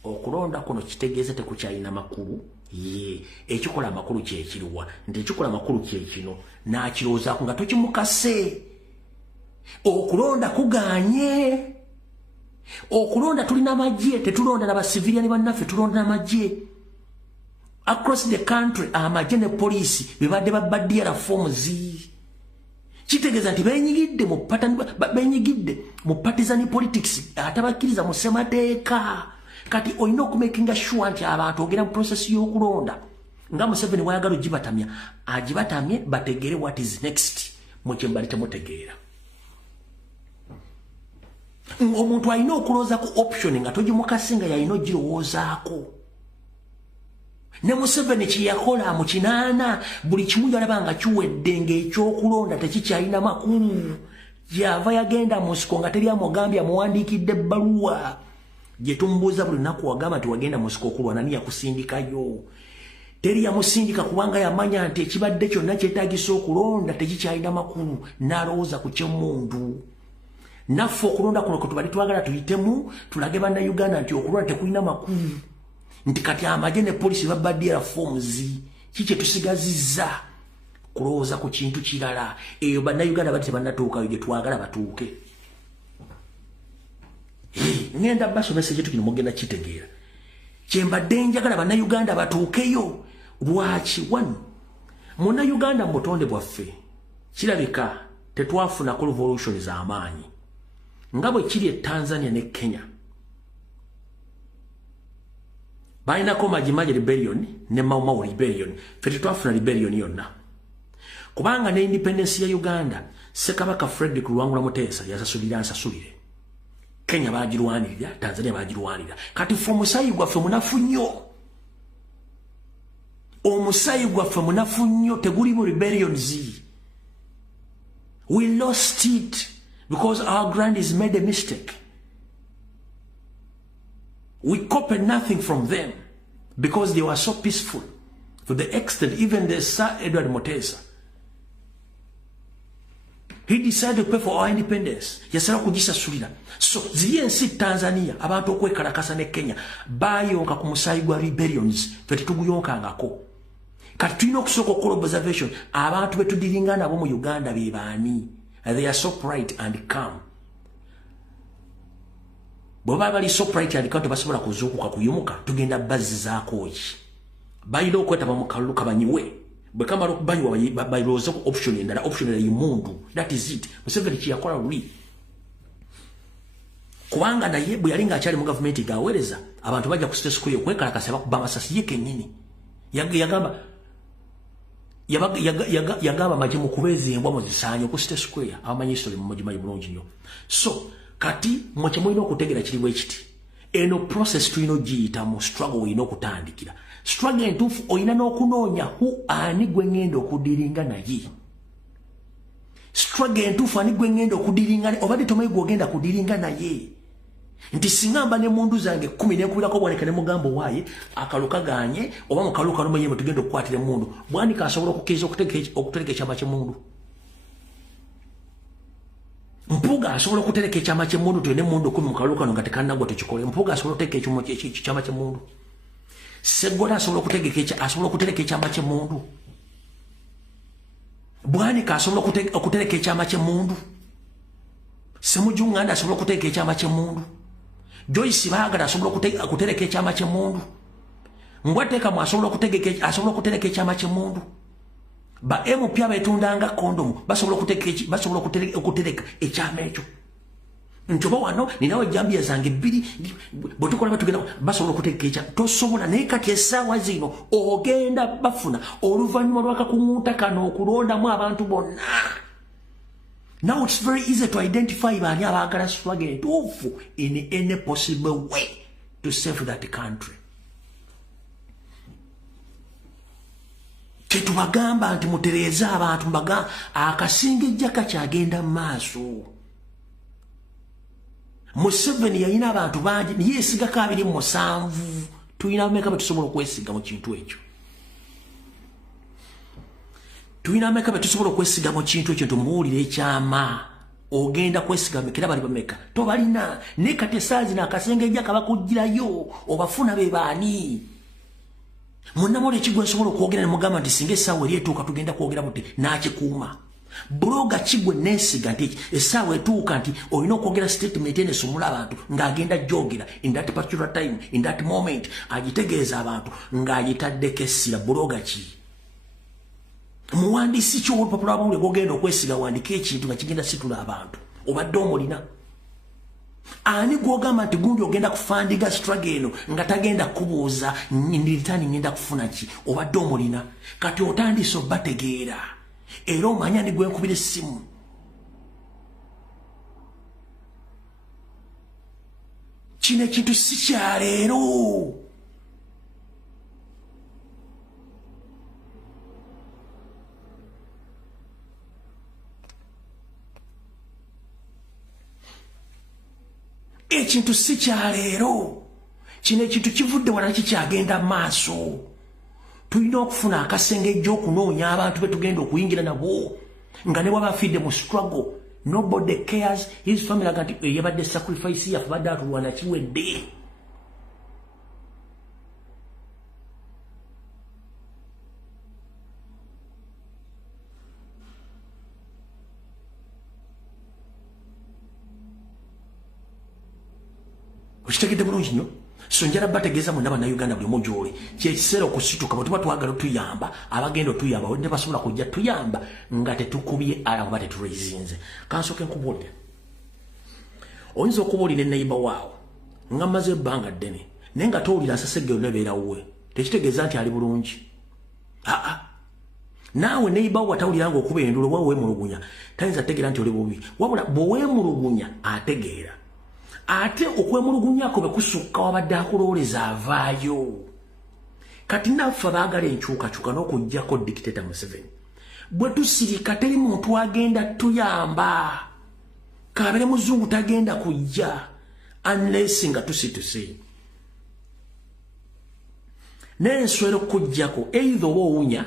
okulonda kuno kitegeeza tekukyalina makulu ye ekikola amakulu kyekiriwa nti ekikola amakulu kyekino n'akirowoozaako nga tokimukase okulonda kuganye okulonda tulina amagye tetulonda n'abasiviliani bannaffe tulonda n'amagye across the country amagye ne poliisi bebadde babaddiara forms kitegeeza nti benyigidde mu partisan politics atabakkiriza mu ssemateeka kati olina okumakinga sure nti abantu ogenda mu process y'okulonda nga Museveni wayagala ogibatamya agibatamye bategere what is next mu kye mbali temutegeera omuntu alina okulowooza ku option nga togimukase nga yalina ogirowoozaako ne Museveni kye yakola mu 8 buli kimu yalaba nga kiwedde ng'ekyokulonda tekikyalina makulu gyava yagenda mu nsiko nga teri amugambye amuwandiikidde ebbaluwa gye tumubuuza buli lunaku wagamba nti wagenda mu nsiko okulwana ni yakusindikayo teri yamusindika kubanga yamanya nti ekibadde kyonna kyetaagisa okulonda tekikyalina makulu n'alowooza ku ky'omuntu naffe okulonda kuno kwe tubali twagala tuyitemu tulage bannayuganda nti okulonda tekulina makulu nti kati amagye ne poliisi babaddiera forms kikye tusigazizza kulowooza ku kintu kirala eyo bannayuganda bati tebannatuukayo gye twagala batuuke ngenda basomesa ekitu kino mugenda kitegeera kyembadde njagala bannayuganda batuukeyo lwaki one munnayuganda mu butonde bwaffe kirabika tetwafunako revolution z'amaanyi nga bwe kiri e Tanzania ne Kenya balinako Majimaji rebellion ne Mau Mau rebellion ffe tetwafuna rebellion yonna kubanga ne independence ya Uganda Ssekabaka Frederick Luwangula Muteesa yasasulira nsasulire Kenya bagirwanirira Tanzania bagirwanirira kati ffe omusayi gwaffe munafu nnyo omusayi gwaffe munafu nnyo tegulimu rebellions. We lost it because our grandees made a mistake. We copied nothing from them because they were so peaceful to the extent even the Sir Edward Mutesa, he decided to pay for our independence. Yasala kujisasulira. So ziri ensi Tanzania abantu okwekalakasa ne Kenya bayonka ku musayi gwa rebellions ffe tetuguyonkangako. Kati tulina okusooka okukola observation abantu betudiringa nabo mu Uganda be baani. They are so bright and calm. Bweba bali so bright and calm tebasobola kuzuukuka kuyumuka tugenda bazzizaako ki. Bayina okwetaba mu kalulu kabanyiwe. Bwe kamala okubanywa bayiroza ku option endala option ya yimundu. That is it. Museveni kiyakola luli. Kubanga naye bwe yalinga akyali mu government gaweereza abantu bajja ku state square okwekalakasa bakuba amasasi ye kennyini. Yagamba maje mu kubeeza embwa mu zisaanyo ku state square abamanyi history mu mujimanyi bulungi nnyo. So kati mwe kye mulina okutegeera kiri bwe kiti eno process tulina ogiyita mu struggle olina okutandikira. Struggle entuufu olina n'okunoonya ani gwe ngenda okudiringa naye. Struggle entuufu ani gwe ngenda okudiringa obadde tomanyi gw'ogenda kudiringa naye. Nti singamba ne mundu zange 10 nekubirako bwaneka ne mugambo waaye akaluka ganye oba mukaluka nomenye mutugenda okukwatira mundu bwanika asobola okukkiriza okutereka ekyama ky'emundu. Mpuga asobola okutereka ekyama ky'emundu tuyine mundu 10 mukaluka nga tekanagwa tukikole. Mpuga asobola okutereka ekyama ky'emundu. Segola asobola okutereka ekyama ky'emundu. Bwanika asobola okutereka ekyama ky'emundu. Semujunganda asobola okutereka ekyama ky'emundu. Joyce Baagala asobola okutereka ekyama ky'emundu. Ngwateeka mu asobola okutereka ekyama ky'emundu. Ba MP abetundanga kondomu basobola okutereka ekyama ekyo. Njoba wano ninawe jambia zange 2 botukola batugenda basobola okutereka ekyama. Tosobola naye kati essaawa zino ogenda bafuna oluvannyuma lw'akakunguta kano okulondamu abantu bonna. Now it's very easy to identify bani abagala struggle entuufu in any possible way to save that country. Tetubagamba nti mutereeza abantu mbaga akasingejja kakyagenda mu maaso. Museveni yalina abantu bangi yeesigako 27 tulina meka betusobola okwesiga mu kintu ekyo. Tulina meka betusobola okwesiga mu kintu ekyo tumuwulire ekyama ogenda kwesiga mekera bali bameka tobalina ne kati essaazi n'akasengejja kabakugirayo obafuna be baani. Munnamole ekigwa nsobola okwogera ne mugamba nti singa essaawa eryetuuka tugenda kwogera muti n'akikuuma. Bloga kigwe nesiga nti essaawa etuuka nti olina okwogera statement ene esumula abantu ng'agenda jogera in that particular time in that moment agitegeeza abantu ng'agitaddeko essira. Bloga ki muwandiisi ki olupapula lwabawule gwogenda okwesiga wandika ekintu nga kigenda situla abantu obadde omulina. Ani gwogamba nti gundi ogenda kufandiga struggle eno nga tagenda kubuuza nditani ngenda kufuna ki obadde omulina. Kati otandise obategeera era omanya ni gwe nkubira essimu. Kino ekintu si kya leero. Ekintu si kya leero. Kino ekintu kivudde wala kikyagenda maaso. Tulina okufuna akasengejja okunoonya abantu betugenda okuyingira nabo nga ne bwaba afidde mu struggle nobody cares his family agati yabadde sacrifice yafe badde atulwana kiwedde. Okitegedde bulungi nnyo. So njala bategeeza mu ndaba na Uganda buli mujoli kye kiseera okusituka bwe tuba twagala tuyamba abagenda tuyamba ne basobola kujja tuyamba nga tetukubye alaba teturezinze. Kansoke nkubulire. Oyinza okubuulira neighbor waawo nga maze ebbanga ddene naye nga towulira asaseggeyo nebeera wuwe tekitegeeza nti ali bulungi. Naawe neighbor watawulira nga okuba endulo wa weemulugunya tayinza tegeera nti oli bubi wabula bweweemulugunya ategeera. Ate okwemulugunyako bwe kusukka wabadde akulooleza avaayo. Kati naffe baagala enkyukakyuka n'okuggyako dictator Museveni. Bwe tusirika teri muntu agenda tuyamba. Kabere muzungu tagenda kujja unless nga tusituse. N'enswero kujjako either oba owunya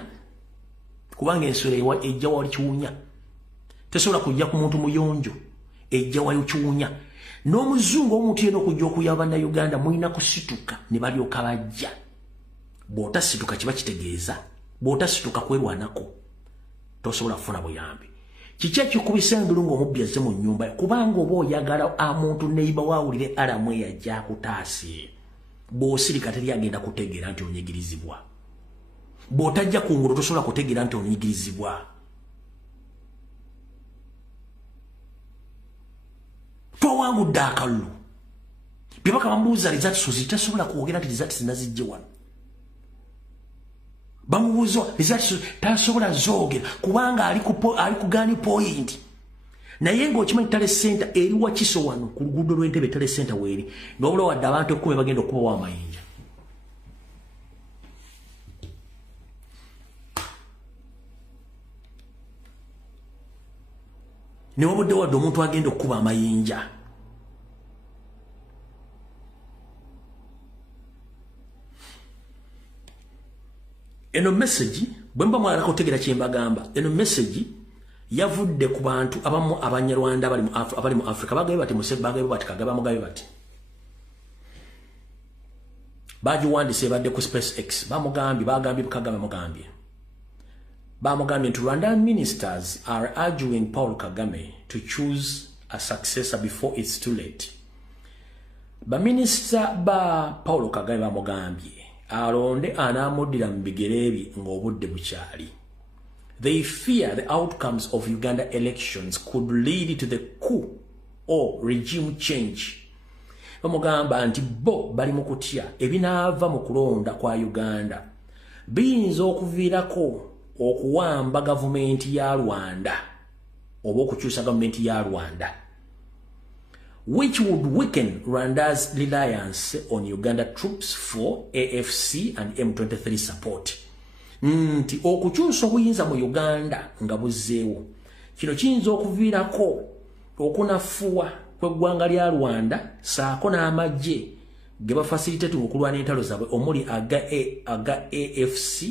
kubanga enswero ejja wali kiwunya. Tesobola kujja ku muntu muyonjo ejja wali kiwunya. N'omuzungu omuntu yena okujja okuyamba na Uganda mulina kusituka ne balyoka bajja. Bw'otasituka kiba kitegeeza bw'otasituka kwerwanako tosobola kufuna buyambi. Kiki ekikubisa endulu ng'omubbi azze mu nnyumba kubanga oba oyagala omuntu neighbor waawulire alamu eyajja akutaase. Bw'osirika teri agenda kutegeera nti onyigirizibwa. Bw'otajja ku ngulu tosobola kutegeera nti onyigirizibwa. Twawangudde akalulu. Bye baka bamubuuza results zitasobola kwogera nti results nazijje wano. Bamubuuza results tasobola zoogera kubanga ali ku gani point. Naye ng'okimanyi Tale Center eri Wakiso wano ku luguudo lw'Entebbe Tale Center weeri n'obula wadde abantu 10 bagenda okubawo amayinja. Ne wabudde wadde omuntu agenda okuba amayinja. Eno message bwemba mwala kutegera kyembagamba. Eno message yavudde ku bantu abamu abanyarwanda abali mu Africa bagabe bati Museveni bati Kagame mugabe bati. Bagiwandise badde ku SpaceX bagambye Kagame mugambye. Bamugambye nti Rwandan ministers are urging Paul Kagame to choose a successor before it's too late. Minister ba Paul Kagame bamugambye alonde anaamudira mu bigere ebi ng'obudde bukyali. They fear the outcomes of Uganda elections could lead to the coup or regime change. Bamugamba nti bo bali mu kutya ebinaava mu kulonda kwa Uganda biyinza okuviirako okuwamba gavumenti ya Rwanda oba okukyusa gavumenti ya Rwanda, which would weaken Rwanda's reliance on Uganda troops for AFC and M23 support. Nti okukyusa obuyinza mu Uganda nga buzzeewo kino kiyinza okuviirako okunafuwa kw'eggwanga lya Rwanda saako n'amagye ge bafacilitate okulwana entalo zaabwe omuli aga AFC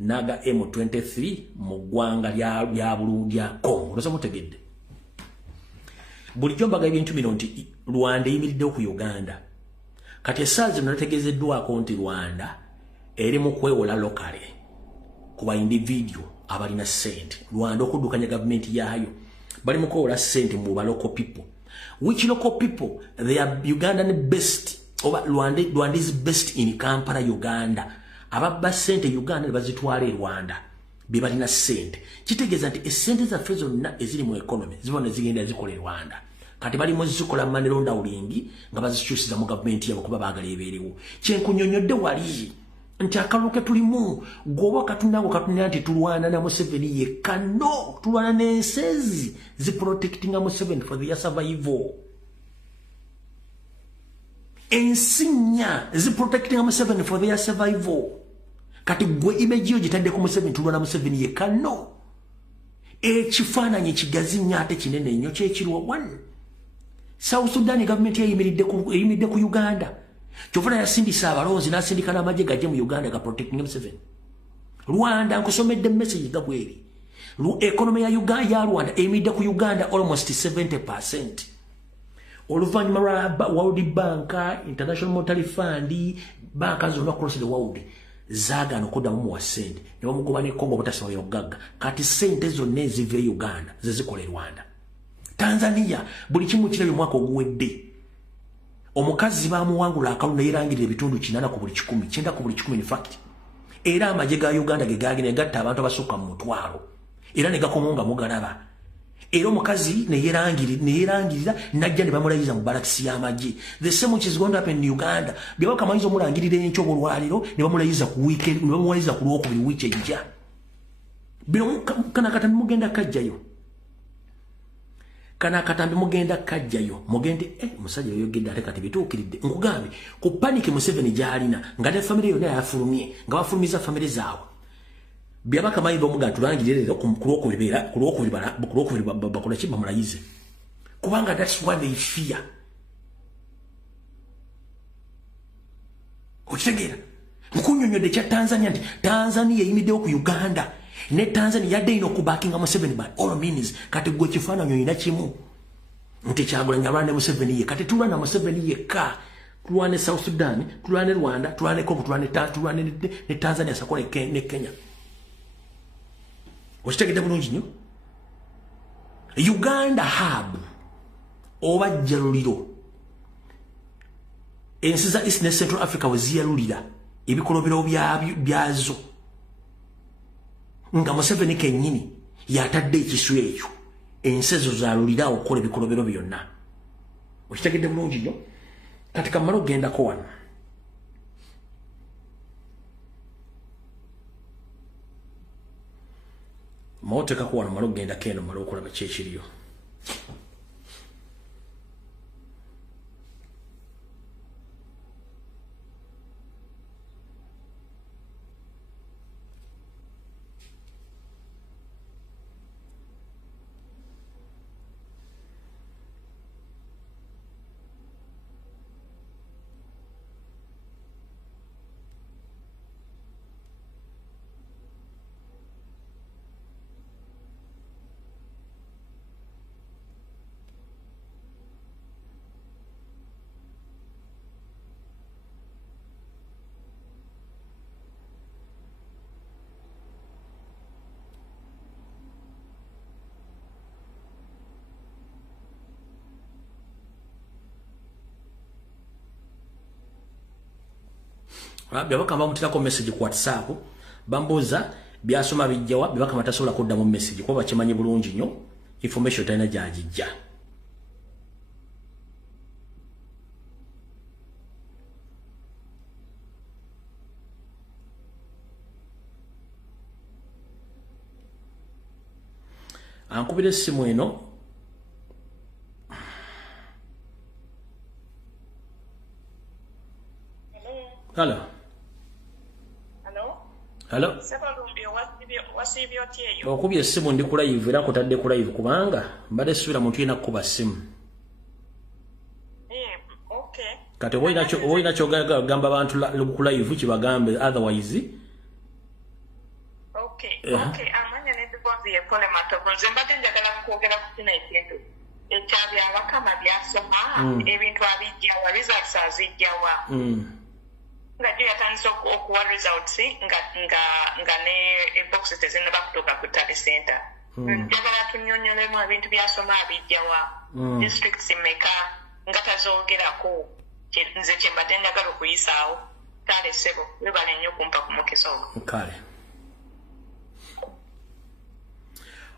naga M23 mu ggwanga lya Burundi lya Congo. Loza mutegedde bulijjo mbaga ebintu bino nti Rwanda eyimiriddewo ku Uganda. Kati essaazi zino nategeezeddwako nti Rwanda eri mu kwewola lokale ku ba individual abalina ssente. Rwanda okuddukanya gavumenti yaayo bali mu kwewola ssente mu ba local people. Which local people? They are Ugandan based. Rwanda is based in Kampala, Uganda. Ababba ssente Uganda ne bazitwala e Rwanda be balina ssente. Kitegeeza nti essente zaffe zonna eziri mu economy zibona zigenda zikola e Rwanda. Kati bali mu zikola money laundering nga bazikyusiza mu gavumenti yabo kuba baagala ebeerewo. Kyenkunyonyodde wali nti akaluke tulimu goba katunako katunira nti tulwana na Museveni yekka. No, tulwana n'ensezi ziprotectinga Museveni for their survival. Ensinya ziprotectinga Museveni for their survival. Kati gwe image yo gitadde ku Museveni tulwana Museveni yekka. No, ekifaananyi ekigazi nnyo ate kinene nnyo kyekirwa one. South Sudan government eyimiridde ku Uganda. Kyovana yasindisa abalonzi n'asindika n'amagye gajje mu Uganda ga protecting Museveni. Rwanda nkusomedde message ga bweri. Economy ya Rwanda eyimiridde ku Uganda almost 70%. Oluvannyuma lwa World Bank, International Monetary Fund, banka zonna across the world zaagana okuddamu mu ssente ne bamugoba ne Congo butasobola ogagga. Kati ssente zonna eziva e Uganda zezikola e Rwanda. Tanzania buli kimu kirabye omwaka oguwedde omukazi bamuwangula akalulu yerangirira ebitundu 8 ku buli 10 9 ku buli 10 in fact era amagye ga Uganda ge gagine gatta abantu abasukka mu mutwalo era ne gakomonga mugalaba era omukazi ne yerangirira najja ne bamulayiza mu balakisi y'amagye the same which is going to happen in Uganda bya bakamanyizo mulangirira enkyo bolwaliro ne bamulayiza ku weekend ne bamulayiza ku lwokubiri wiki ejja bino kana katambi mugenda kajjayo kana katambi mugenda kajjayo mugende musajja yogedde ate kati bituukiridde nkugambe ku panic Museveni gyalina nga ne family yonna yafulumye nga bafulumiza family zaawe byabaka mayibo muga tulangirira ku lwokubiri bakola kiba mulayize kubanga that's what they fear okitegera nkunyonyodde kya Tanzania nti Tanzania yeyimiddewo ku Uganda ne Tanzania yadde ino kubakinga Museveni by all means kati gwe kifaananyi oyina kimu nti Kyagulanyi alwana ne Museveni ye kati tulwana Museveni yekka tulwane South Sudan tulwane Rwanda tulwane Congo tulwane ne Tanzania sakole ne Kenya okitegedde bulungi nnyo Uganda hub oba jjaluliro ensi za East ne Central Africa weziyalulira ebikolobero byazo nga Museveni kennyini yatadde ekisu ekyo ensezo zalulira okukola ebikolobero byonna okitegedde bulungi nnyo kati kamala ogendako wano maoteka kuwano mala ogenda keno mala okulaba kyekiriyo byabakamba mutirako message ku WhatsApp bambuza byasoma bijjawa byabakamba tasobola kuddamu message kuba bakimanyi bulungi nnyo information tayina gyagijja ankubira essimu eno Hello. Hello. Okubye essimu ndi ku live era kutadde ku live kubanga mbadde subira muntu yena kuba ssimu. Okay. Kati oyina kyo gamba abantu ku live kibagambe otherwise. Okay. Okay. Amanya ne tukwabye pole matogonze mbadde njagala kwogera ku kino ekintu. Ekyabya abakama byasoma ebintu abijjawa results azijjawa. Nga juu yatandise okuwa results nga ne boxes tezinaba kutuuka ku tally center njagala tunyonyolemu ebintu byasoma abijjawa districts meka nga tazoogerako nze kyembadde njagala okuyisaawo kale ssebo webale nnyo okumpa ku mukisa ogwo kale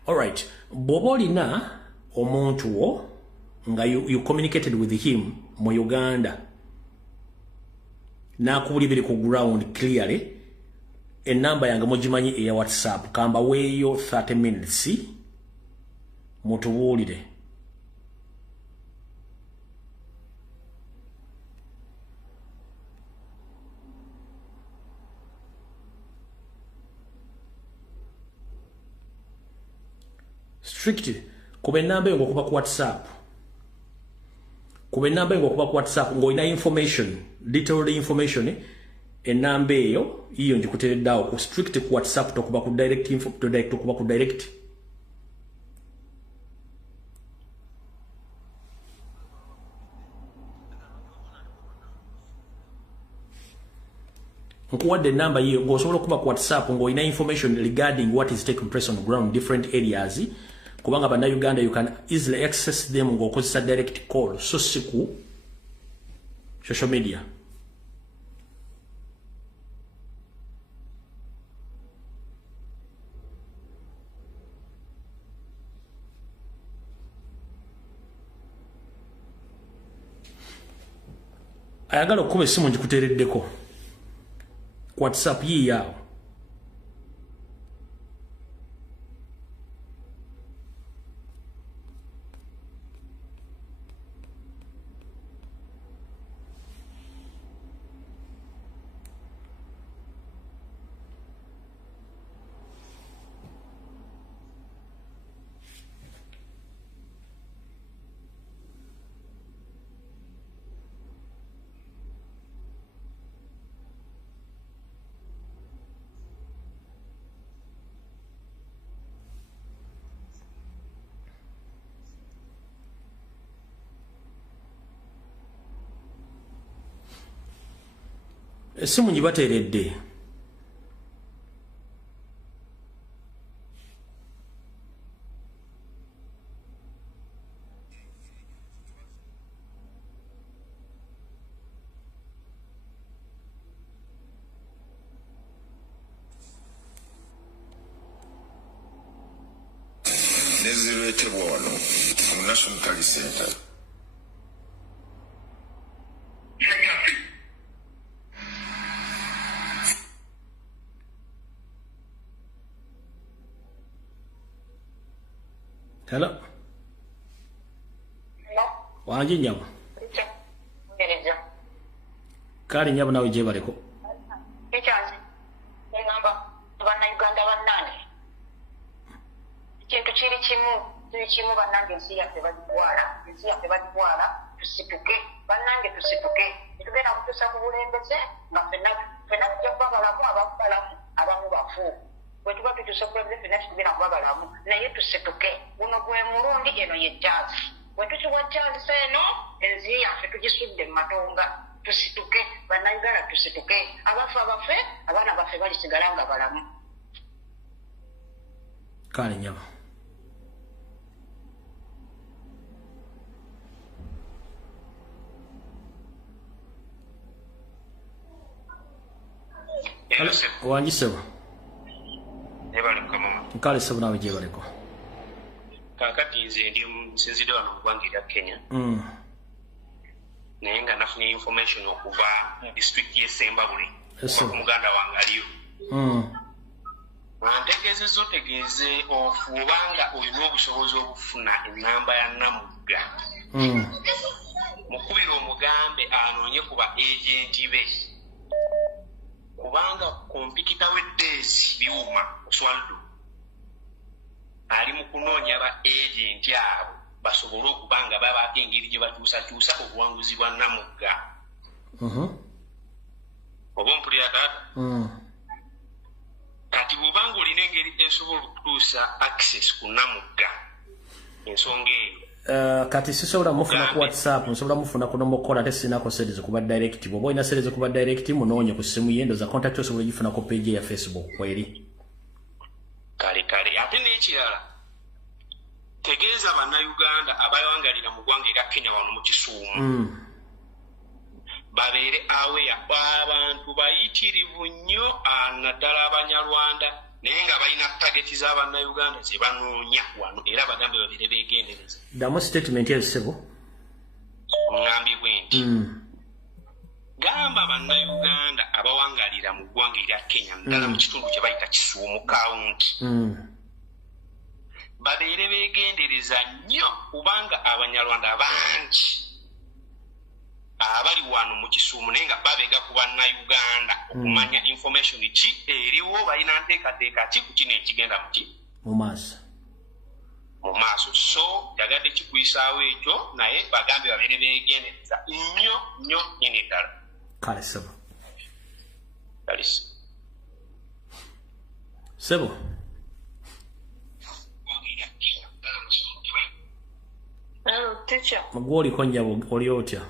alright bw'oba olina omuntu wo nga you communicated with him mu Uganda nakubuli biri ku ground clearly enamba yange mugimanyi eya WhatsApp kamba weeyo 30 minutes mutubuulire strict kuba enamba yo ngokuba ku WhatsApp kuba enamba yo ngokuba ku WhatsApp ng'olina information detailed information enamba eyo iyo njikutereddawo ku strict ku WhatsApp tokuba ku direct info to direct tokuba ku direct nkuwadde enamba yiyo ng'osobola okuba ku WhatsApp ng'olina information regarding what is taking place on the ground different areas kubanga bannayuganda you can easily access them ng'okozesa direct call so siku social media. Ayagala okuba essimu ngikuteereddeko WhatsApp yiiyaawo. Essimu ngibateeredde. Nezireetebwa wano mu National Tally Center. Hello. Wanji nyabo. Kali nyabo nawe je bareko. Echazi. Ngamba bana Uganda banane. Kintu kiri kimu banange nsiya tebadwala tusituke banange tusituke tugenda kutusa ku bulembeze nga fena kujja kubabalamu abamu bafu wetuba tutusa ku bulembeze fena tugenda kubabalamu naye tusituke guno gwe mulundi eno ye jazz wetukiwa jazz eno enziya yaffe tugisudde mu matonga tusituke bannayuganda tusituke abafu abafe abaana baffe balisigala nga balamu. Kale nyabo. Wanji sebo. Nebali mukama. Kale sebo nawe je bareko. Kakati nze ndi nsinzidde wano mu ggwanga erya Kenya. Naye nga nafuna information okuva district y'Essembabule. Muganda wange aliyo. Ntegeezezza otegeeze obanga olina obusobozi obufuna ennamba ya Namugga. Mukubira omugambe anoonye ku ba agenti be. Kubanga kompikita w'eddeesi biwuma oswaldo. Ali mu kunoonya ba agenti abo basobole okuba nga babaako engeri gye batuusakyusa obuwanguzi bwa Namugga. Oba ompulira taata? Kati bw'obanga olina engeri esobola okutuusa access ku Namugga ensonga eyo. Kati sisobola mufuna ku WhatsApp, nsobola mufuna ku nomokola ate sinako series kuba direct. Bw'oba olina series kuba direct munoonye ku ssimu ye ndoza contact osobola gifuna ku page ya Facebook kweri. Kale ate n'ekirala tegeeza bannayuganda abawangalira mu ggwanga erya Kenya wano mu Kisuumu babeere aware abantu bayitirivu nnyo naddala Abanyarwanda naye nga balina tageti z'Abannayuganda ze banoonya wano era bagambe babeere beegendereza. Ddamu statement ezisebo. Ngambye bwe nti gamba Bannayuganda abawangalira mu ggwanga erya Kenya ddala mu kitundu kye bayita Kisuumu County babeere beegendereza nnyo kubanga Abanyarwanda bangi abali wano mu Kisuumu naye nga babega ku Bannayuganda okumanya information ki eriwo balina nteekateeka ki ku kino ekigenda mu maaso. So jagadde kikuyisaawo ekyo naye bagambe babeere beegendereza nnyo nyini ddala. Kale sebo. Kalisi. Sebo. Teacher. Magwoli konya oli otya?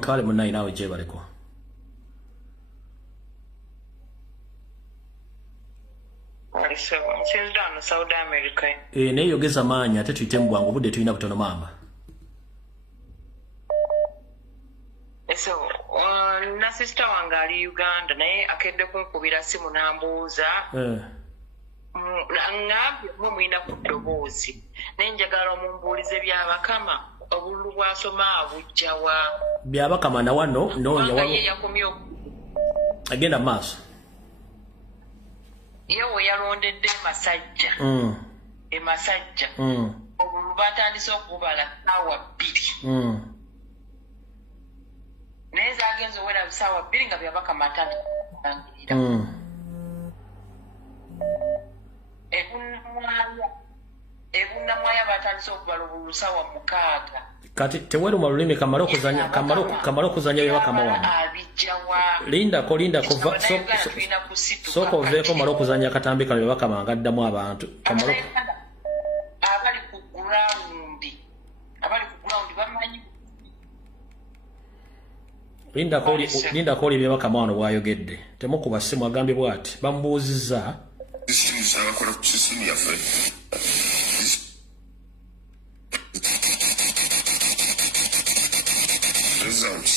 Kale munayi nawe je bareko. Saudi America. Naye yogeza maanyi ate tuyite mu bwangu budde tulina butono mamba. so na sister wange ali Uganda naye akedde kunkubira simu n'ambuuza ngambye mwe mwina ku ddoboozi naye njagala omumbuulize byabakama obululu bwasoma bujjawa byabakama na wano ye yakomye agenda maaso ye we yalondedde Masajja Masajja obululu batandise okubala ssaawa 2 naye zagenze owera bisaawa 2 nga byabakama atandikirira ebunnamwaya batandise okubala obululu ssaawa 6 kati teweruma lulimi kamala okuzanya byabakama wano lindako sooka oveeko mala okuzanya akatambi kano byabakama nga addamu abantu abali ku gulawundi bamanyi lindako oli byabakama wano bwayogedde temukuba ssimu agambye bw'ati bamubuuzizza abakola ku sisimu yaffe results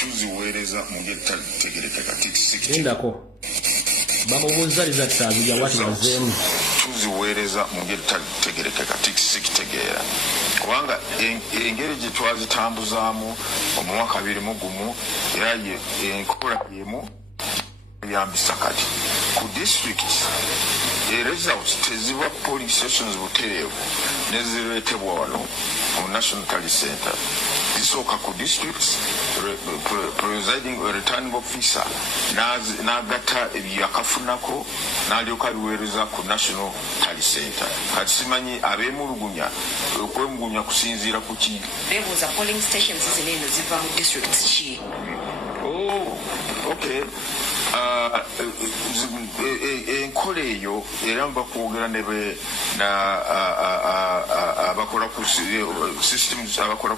tuziweereza mu by'ettategerekeka lindako bamubuuza results azija wati bazeemu tuziweereza mu by'ettategerekeka tikitegeera kubanga engeri gye twazitambuzaamu omwaka 2021 era enkola yemu yambisa kati ku district results teziva polling stations butereevu nezireetebwa wano mu National Tally Center zisooka ku districts presiding or returning officer n'agatta ebyakafunako n'alyoka biweereza ku National Tally Center kati simanyi abeemulugunya okwemulugunya kusinziira ku ki beebuuza polling stations zineno ziva mu districts ki okay enkola eyo era bakwogera abakola ku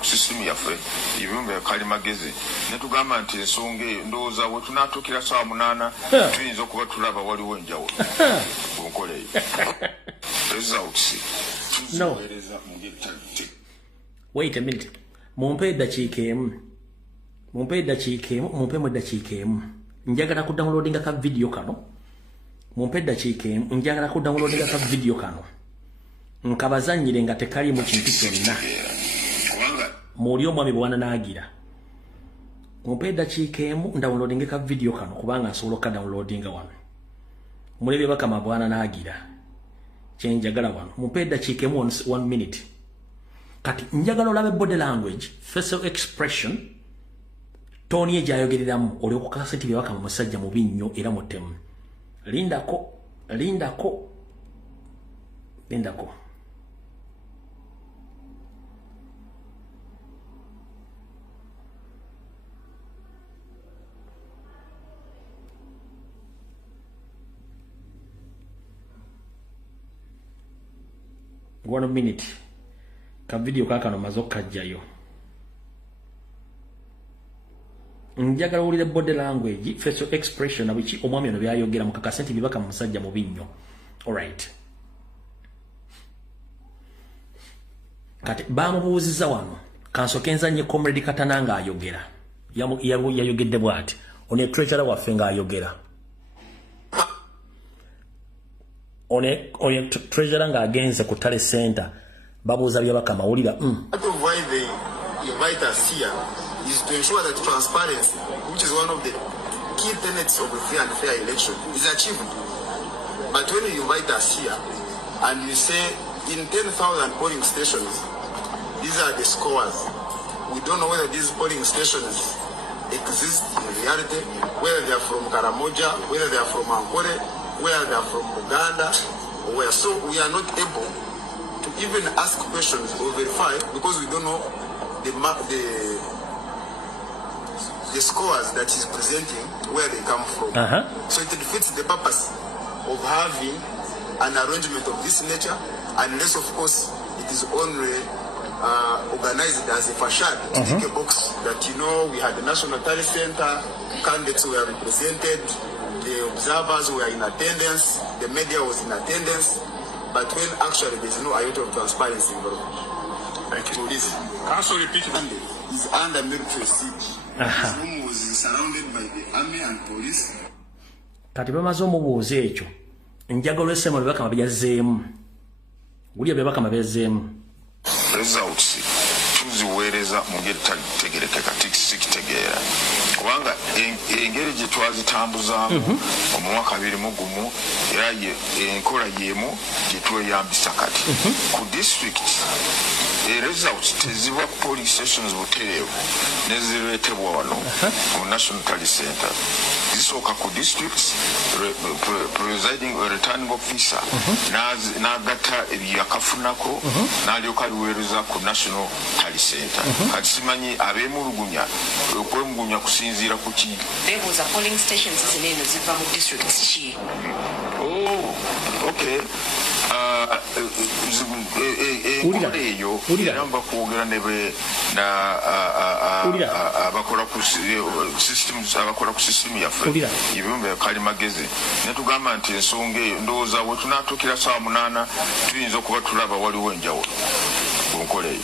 system yaffe ebyumba kalimagezi netugamba nti ensonga eyo ndowooza bwe tunaatuukira ssaawa 8 tuyinza okuba tulaba waliwo enjawulo ku nkola eyo results tuziweereza mu by'ettategerekeka. Wait a minute. Mumpe eddakiika emu mumpemu eddakiika emu njagala ku downloadinga ka video kano mumpe eddakiika emu njagala ku downloadinga ka video kano nkabazanyire nga tekali mu kintu kyonna muli omwami bwana naagira mumpe eddakiika emu downloadinga ka video kano kubanga nsobola ka downloadinga wano mulebe bakama bwana naagira kyenjagala wano mumpe eddakiika emu 1 minute kati njagala olabe body language facial expression Tony ejayogereramu oli okukakasa nti byabakama musajja mubi nnyo era mutemu lindako 1 minute ka video kakano mazoka jayo njagala ulire body language facial expression abichi omwami ono byayogera mu kakasenti bibaka musajja mu binyo. Alright, kati bamubuuziza wano kansokenza nye comrade Katananga ayogera yayogedde bwati one treasurer waffe nga ayogera one treasurer nga agenze ku Tally Center babuuza byabaka mawulira why they invite us here is to ensure that transparency, which is one of the key tenets of a free and fair election, is achieved. But when you invite us here and you say in 10,000 polling stations, these are the scores, we don't know whether these polling stations exist in reality, whether they are from Karamoja, whether they are from Ankole, whether they are from Uganda, or where. So we are not able to even ask questions or verify because we don't know the scores that he's presenting, where they come from. So it defeats the purpose of having an arrangement of this nature, unless of course it is only organized as a facade to tick a box that, you know, we had the National Tally Center, candidates were represented, the observers were in attendance, the media was in attendance, but when actually there's no iota of transparency involved. Thank you. Please. Council repeat. is under military siege. His home was surrounded by the army and police. Kati bamaze omubuuza ekyo njagala olw'essemo bye bakama byazzeemu gulya bye bakama byazzeemu results tuziweereza mu ngeri tategerekeka tikitegeera kubanga engeri gye twazitambuzaamu omwaka 2021 era enkola y'emu gye tweyambisa kati ku district results teziva ku police stations butereevu nezireetebwa wano mu National Tally Center zisooka ku districts presiding or returning officer n'agatta ebyakafunako n'alyoka aliweereza ku National Tally Center kati simanyi abeemulugunya okwemulugunya kusinziira ku ki beebuuza polling stations zino eno ziva mu districts ki okay eyo eramba kwogera nebe abakola ku system yaffe ebirumbe kalimagezi netugamba nti ensonga eyo ndowooza we tunaatuukira saa 8 tuyinza okuba tulaba waliwo enjawulo ku nkola eyo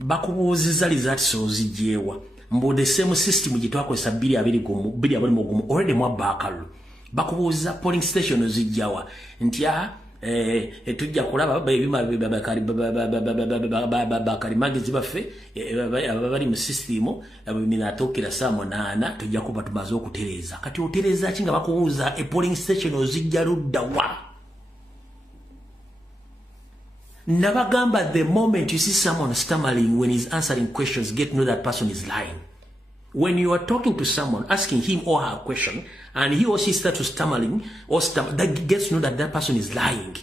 bakubuuzizza results ozigyewa mbu the same system gye twakozesa 221 already mwabba akalulu bakubuuza polling station ozigyawa nti tujja kulaba bakalimagezi baffe bali mu system minatuukira saa 8 tujja kuba tumaze okutereeza kati otereeza ki nga bakubuuza polling station ozijja luddawa nabagamba the moment you see someone stammering when he's answering questions get to know that person is lying. When you are talking to someone, asking him or her a question, and he or she starts to stammering or that gets to know that that person is lying.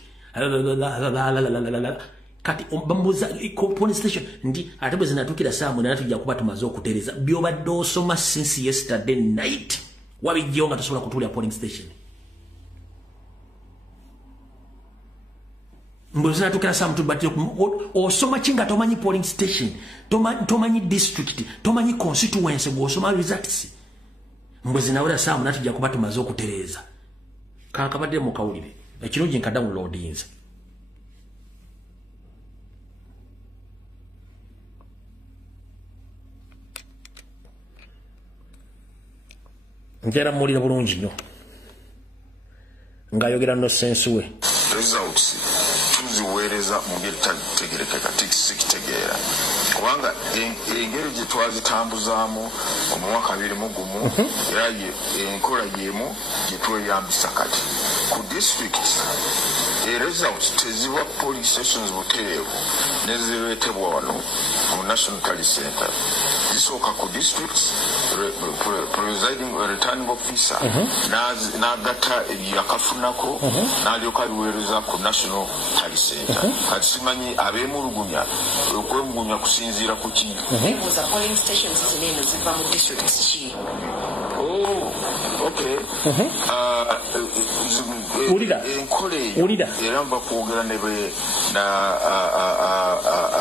Kati bambuza police station ndi atebeze natukira saa 8 tujja kuba tumaze okutereza byobadde osoma since yesterday night wabijjo nga tosobola kutulya polling station mbozina tukira saa mtu batyo osoma kinga tomanyi polling station tomanyi district tomanyi constituency osoma results mbozina wala saa 8 tujja kuba tumaze okutereza kakabadde mu kawulire ekiro gye nkada downloadings njera mulira bulungi nnyo ngayogera no sense we results tuziweereza mu ngeri tategerekeka tikitegeera kubanga engeri gye twazitambuzaamu omwaka 2021 era enkola y'emu gye tweyambisa kati ku district results teziva police stations butereevu nezireetebwa wano mu National Tally Center zisooka ku districts presiding or returning officer n'agatta ebyakafunako n'alyoka aliweereza ku National Tally Center kati simanyi abeemulugunya okwemulugunya kusinziira ku ki beebuuza polling stations zino eno ziva mu districts ki okay enkola eyo eramba kwogera nebe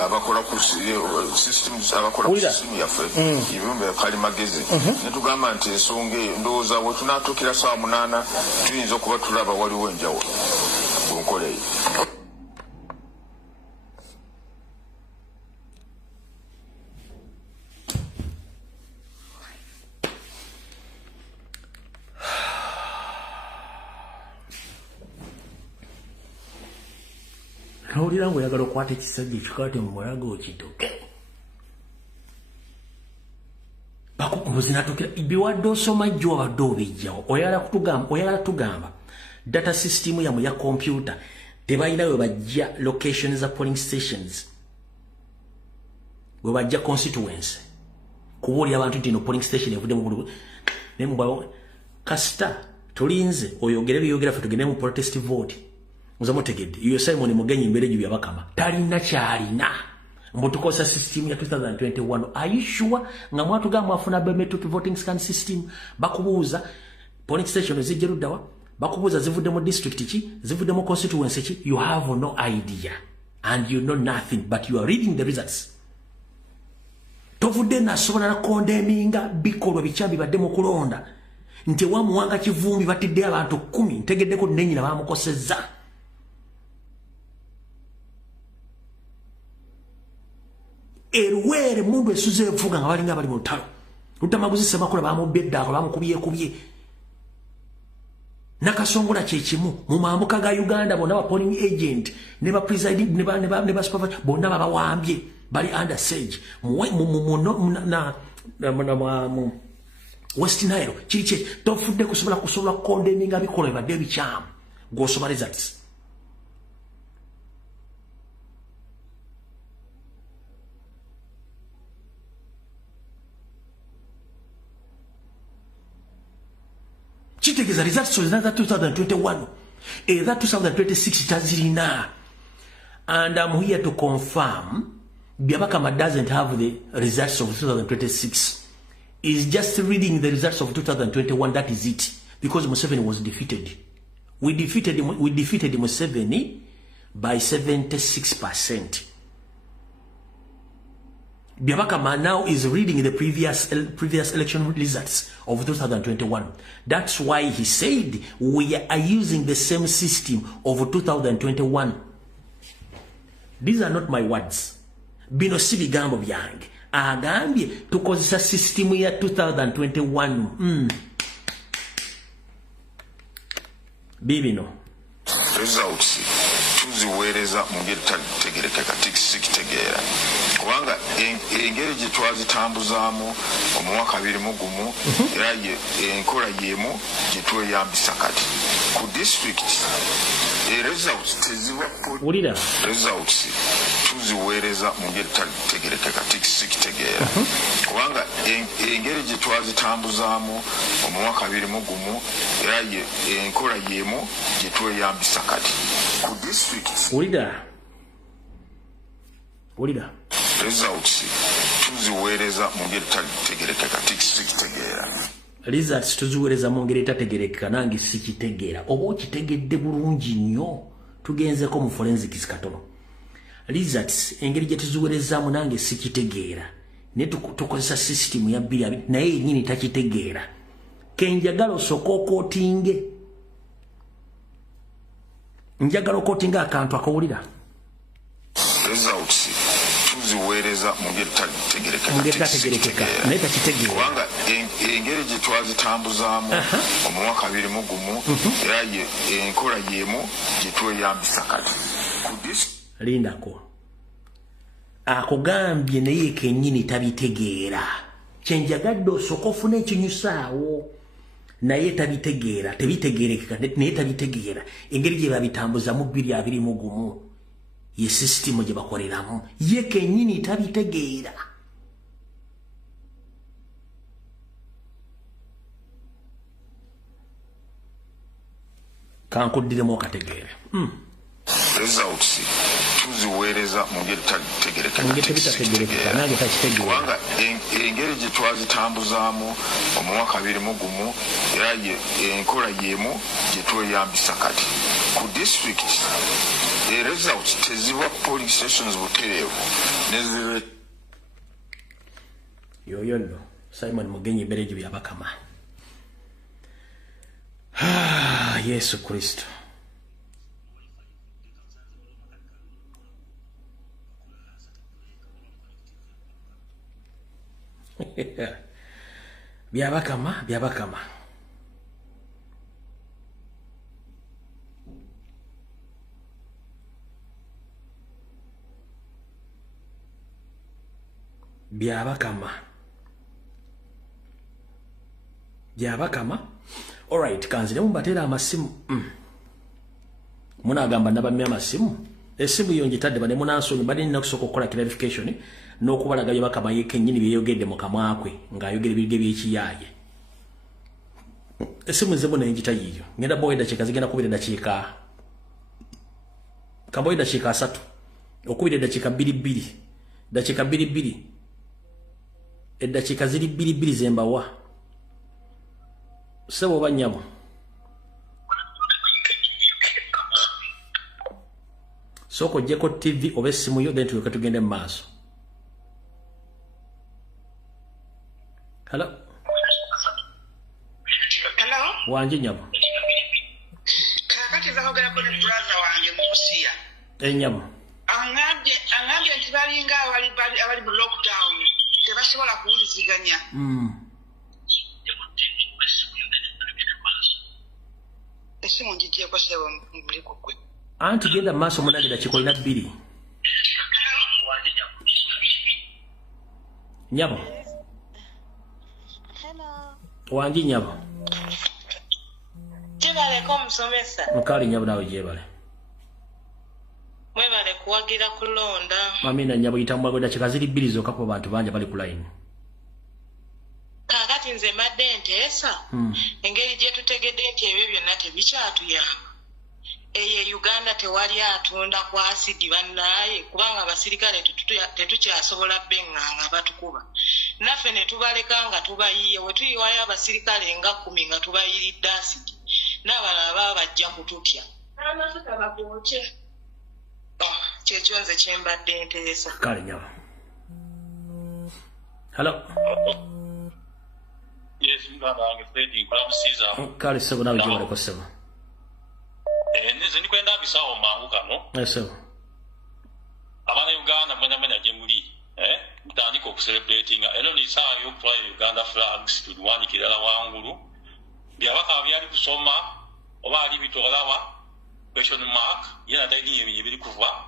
abakola ku systems abakola ku system yaffe ebirumbe kalimagezi netugamba nti ensonga eyo ndowooza we tunaatuukira saa 8 tuyinza okuba tulaba waliwo enjawulo ku nkola eyo Nawulira ngu oyagala okwata ekisajja ekikate mu mulago okituke bakuzinatuukira biwadde osoma jjo wabadde obijjawo oyagala tugamba data system yamu ya computer tebalina we bajja location za polling stations we bajja constituency kubuulira abantu nti no polling station evudde mu buli nemubao kasita tulinze oyogere byogera ffe tugende mu protest vote muzamutegedde iyo Simon Mugenyi mbere gye byabakama talina kyalina mbutukosa system ya 2021 are you sure nga mwatu gamu afuna biometric voting scan system bakubuuza polling station zijerudawa bakubuuza zivudde mu district ki zivudde mu constituency ki you have no idea and you know nothing but you are reading the results tovudde nasobola na condemninga bikolwa bichambi badde mu kulonda nti wamuwanga kivumbi batidde abantu 10 ntegeddeko nenyina bamukosezza eruwere mundu esuze evuga nga balinga bali mu lutalo Lutamaguzi Ssemakula bamubedda bamukubye nakasongola kyekimu mu mambuka ga Uganda bonna ba polling agent ne ba presiding ne ba supervisor bonna babawambye bali under siege mu West Nile kiriche tofudde kusobola condemning abikola ebadde bikyamu gosoma results Chitegeza results was that 2021 that 2026 tazirina and I'm here to confirm Byabakama doesn't have the results of 2026 is just reading the results of 2021 that is it because Museveni was defeated we defeated Museveni by 76%. Byabakama now is reading the previous election results of 2021. That's why he said we are using the same system of 2021. These are not my words. Bino si bigambo byange. Agambye tukozesa system ya 2021. Bibino. Results tuziweereza mu ngeri tegerekeka tikitegeera kubanga engeri gye twazitambuzaamu omwaka 2021 era enkola y'emu gye tweyambisa kati ku district results teziba results tuziweereza mu ngeri tegerekeka tikitegeera kubanga engeri gye twazitambuzaamu omwaka 2021 era enkola y'emu gye tweyambisa kati ku district Ulida results tuziweereza mu ngeri tegerekeka tikitegeera results tuziweereza mu ngeri tategerekeka nange sikitegeera oba okitegedde bulungi nnyo tugenzeko mu forensics katono results engeri gye tuziweerezaamu nange sikitegeera ne tukozesa system ya 2 naye yennyini takitegeera kenjagala osooka okootinge njagala okootinga akantu akawulira results tuziweereza mu ngeri tegerekeka naye takitegeera kubanga engeri gye twazitambuzaamu omwaka 2021 era enkola y'emu gye tweyambisa kati lindako akugambye naye kennyini tabitegeera kyenjagadde osooka ofuna ekinyusaawo naye tabitegeera tebitegeerekeka naye tabitegeera engeri gye babitambuzamu 2021 ye system gye bakoleramu ye kennyini tabitegeera kankuddiremu okategeere results tuziweereza mu ngeri tegerekeka nange takitegeera kubanga engeri gye twazitambuzaamu omwaka 2021 era enkola y'emu gye tweyambisa kati ku district results teziba polling stations butereevu nezibe yoyo nno Simon Mugenyi Berejo Byabakama Yesu Kristo Byabakama all right kanzire mumbatera amasimu munagamba nabamya amasimu esimu yonje tadde bane munansonyi bade nina kusoko kola clarification n'okubalaga Byabakama yeke nyini byeyogedde mu kamwakwe ng'ayogera ebirige by'ekiyaye esimu zebo n'enjita yiyo ngenda boyeda kikazigenda kubira dakiika kaboyeda dakiika 3 okubira dakiika 2 dakiika 2 eddakiika ziri 2 zembawa sebo banyabo soko jeko TV oba esimu yo then tuyoka tugende mu maaso. Hello. Wanje nyabo. Kakati zakogera kule brother wange Musia. Nyabo. Angambye ntibalinga abali abali mu lockdown tebasobola kuwuliziganya esimu ngigyeko sebo muliko gwe anti genda maaso munagenda kikolina 2 nyabo wangi nyabo jebaleko omusomesa mukali nyabo nawe jebale mwebale kuwagira kulonda mamina nyabo itambwa gwenda kikaziri 2 zokka ku bantu banja bali ku line kakati nze mbadde nteesa engeri gye tutegedde nti ebyo byonna tebikyatuyamba eyo Uganda tewali atunda ku asidi bannaaye kubanga abasirikale tetukyasobola benganga batukuba naffe ne tubaleka nga tubayiye we tuyiwayo abasirikale nga 10 nga tubayiridde asidi n'abalala baba bajja kututya amafuta bagooke kyekyo nze kyembadde nteesa kale nyabo hello yes muganda wange Freddy kulamusiza kale sebo nawe jebale ko sebo neze ndikwenda bisawo mangu kano sebo abana Uganda mwena gye muli mutandika okucelebratinga ero ni saa y'okutwala Uganda flags tuliwanikirala wangulu byabaka byali kusoma oba ali bitolawa question mark yena tayiginye ebiri kuva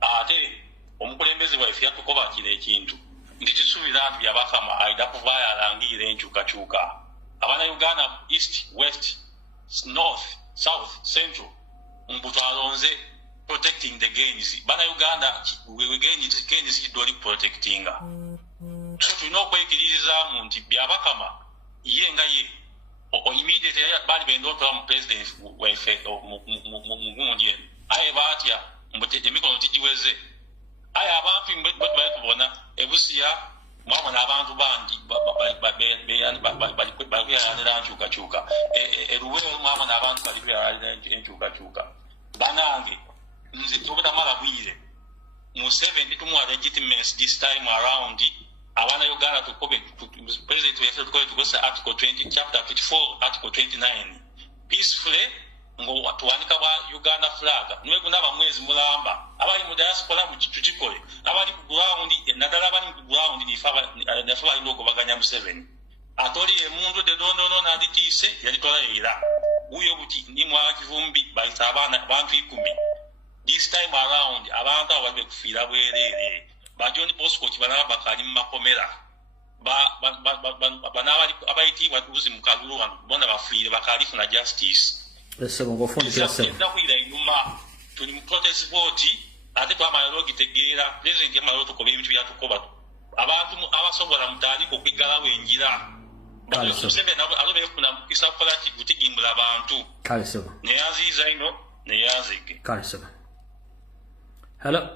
ate omukulembeze waife yatukoba kino ekintu ndikisuubira nti byabakama ayida kuvayo alangirire enkyukakyuka abana Uganda east west north south central mbutwalonze protecting the gains bana Uganda gains kidoli protectinga so tulina okwekiririza nti byabakama ye nga ye immediately bali benda otwala mu president waife mugundi aye batya mbuteje emikono tigiweze aye abantu bali kubona ebusiya mwabona abantu bangi bali nkyukakyuka eruweero mwabona abantu bali enkyukakyuka banange nze tobutamala bwire mu 70 tumuwa legitimacy this time around abana Uganda tukobe president wefe tukoze article 20 chapter 54 article 29 peacefully ngo tuwanika ba Uganda flag niwe kunaba mwezi mulamba abali mu diaspora mu kitukikole abali ku ground nadala abali ku ground ni faba indogo baganya mu 7 atoli emundu de dondo na nditise yalitola era uyo buti ni mwa kivumbi bayita abana abantu 10 this time around abantu abali kufira bwerere bajoni Bosco kibana bakali makomera banabali abaiti batuzi mukalulu wano bona bafire bakalifu na justice sebo ngofundikira sebo ndakwira inuma tuli mu protest vote ate twamayologi tegeera president yamalo tukoba ebintu byatukoba abantu abasobola mutaliko kwigala wenjira Museveni alobe kuna mukisa kola kigutigimula abantu kale sebo ne yaziza ino ne yazike kale sebo hello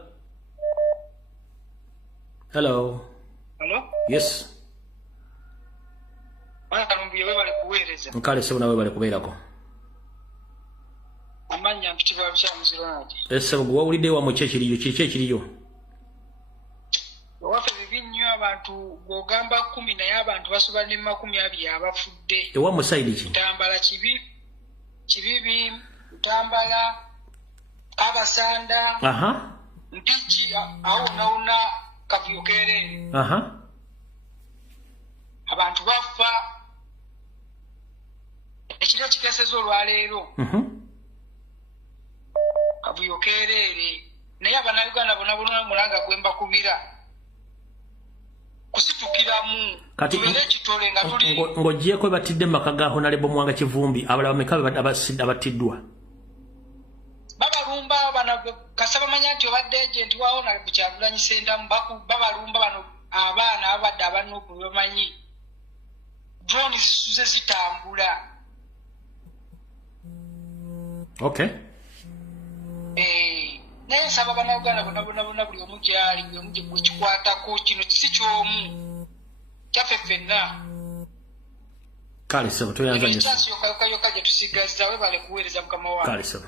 hello yes nkale sebo nawe bali kubeerako amanya mpitibwa byamusirwaje sebo gwawulidde wa mu kyekiriyo wafe bibinyo abantu gogamba 10 naye abantu basoba ne 20 abafudde ewa musaidi ki tambala kibibi tambala abasanda ndiki auna kavyokere abantu bafa ekiro kikesezo olwaleero kavuyokerere naye abana Uganda bona mulanga kwemba kubira kusitukiramu kati ngojjeko batidde makaga honalebo mwanga kivumbi abala bameka abatiddwa babalumba bana kasaba manya nti obadde agent wawo na kukyagulanya senda babalumba bano abaana abadde abano kubamanyi drone zisuze zitambula okay naye nsaba bana Uganda bona buli omu gyali buli omu gye kikwatako kino kisi kyomu kyaffe ffenna kale sebo toyanza nyeso yoka gye tusigaza we bale kuweereza mukama wange kale sebo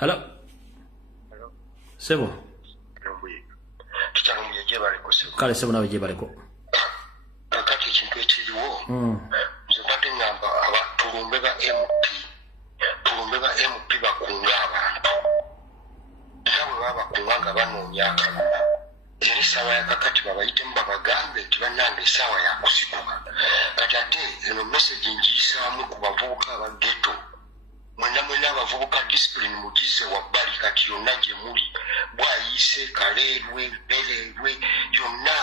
hello sebo tukyalumye gye baleko sebo kale sebo nawe gye baleko kakati ekintu ekiriwo nze mbadde ngamba abatulumbe ba MP bakunga abantu era bwe baba bakunga nga banoonya akalulu n'essaawa ya kakati babayitemu babagambe nti bannange essaawa yakusikuka kati ate eno message ngiyisaamu ku bavubuka aba ghetto mwena abavubuka discipline mugize wabbali kati yonna gye muli bwayise kaleerwe mpereerwe yonna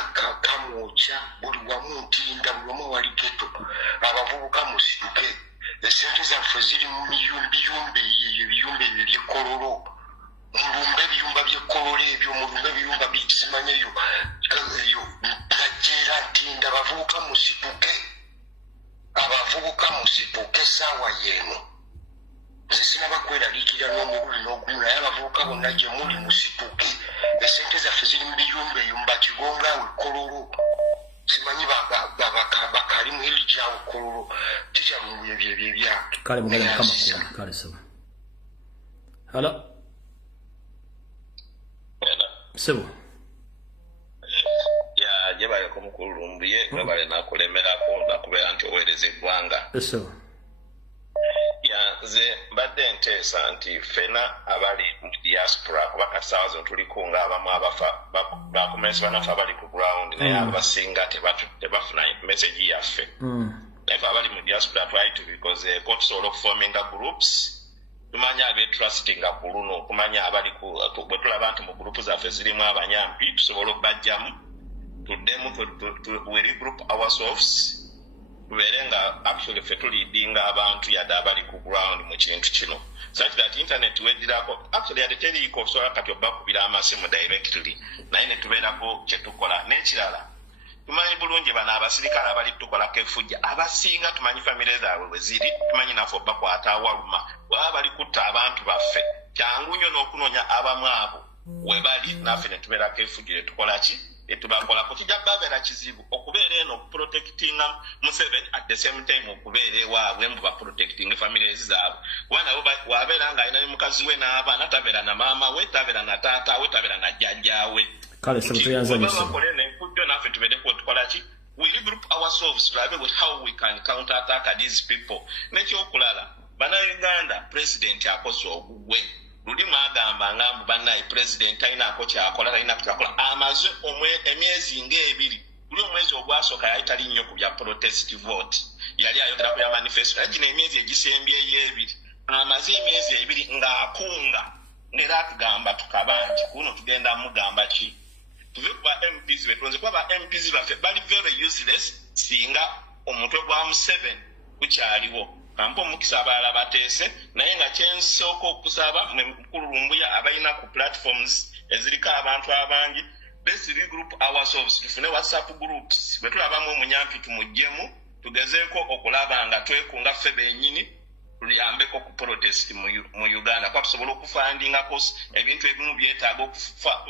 kamwokya buli wamu ntinda buli wamu wali ghetto abavubuka musituke esente zaffe ziri mu biyumba ebyo byekkololo mulumbe ebiyumba byekkololo ebyo mulumbe ebiyumba bisimanyi eyo gajjeera ntinda abavubuka musituke essaawa yeeno nze sinaba kweraliikirira n'omubuli n'ogumu naye abavubuka bonna gye muli musituke esente zaffe ziri mu biyumba eyo mubakigongaawe kololo simanyi bakali mu hiri gyawe kololo tikyalungu ebyebyebyange kale mugala mukama kale sebo hala sebo gyebaleko mukulumbuye nga bale nakulemerako nakubeera nti oweereza eggwanga sebo nze mbadde nteesa nti fena abali mu diaspora kuba kati saawa zino tuliko nga abamu bakomesi banafe abali ku ground naye abasinga tebafuna message yaffe naye abali mu diaspora twalitubikozeko tusobola okufominga groups tumanya abetrustinga ku luno okumanya abali bwe tulaba nti mu gurupu zaffe zirimu abanyampi tusobola okubajjamu tuddemu we regroup ourselves tubeere nga actually ffe tuliidinga abantu yadde abali ku ground mu kintu kino such that internet weddirako actually yadde teriiko osobola kati obbakubira amasimu directly naye ne tubeerako kyetukola n'ekirala tumanyi bulungi bano abasirikale abali tukolako efujja abasinga tumanyi famire zaabwe bwe ziri tumanyi naffe obbakwata awaluma baba bali kutta abantu baffe kyangu nnyo n'okunoonya abamu abo we bali naffe ne tubeerako efujja ne tukola ki etubakolako kijja babeera kizibu okubeera eno okuprotectinga Museveni at the same time okubeera ewaabwe mbu baprotectinga families zaabwe kuba nabo wabeera ng'alina ne mukazi we n'abaana tabeera na maama we tabeera na taata we tabeera na jjajjaawe kale sebo tuyanzanyisa bakole n'efujjo naffe tubeereko tukola ki we regroup ourselves tulabe with how we can counter attack these people n'ekyokulala bannayuganda president akoze ogugwe luli mwagamba ngambu bannaye president ayinaako kyakola talina kyakola amaze emyezi ng'ebiri buli omwezi ogwasooka yali tali nnyo ku bya protest vote yali ayogera ku ya manifesto naye gino emyezi egisembyeyo ebiri amaze emyezi ebiri ng'akunga ng'era atugamba tukaba nti kuno tugenda mugamba ki tuve ku ba MPs beturonze kuba ba MPs baffe bali very useless singa omutwe gwa Museveni gukyaliwo kampo omukisa abalala bateese naye nga kyensooka okusaba mukululumbuya abalina ku platforms eziriko abantu abangi let's regroup ourselves tufune WhatsApp groups bwe tulabamu omunyampi tumuggyemu tugezeeko okulaba nga twekunga ffe bennyini tuliyambeko ku protest mu Uganda kwa tusobola okufandingako ebintu ebimu byetaaga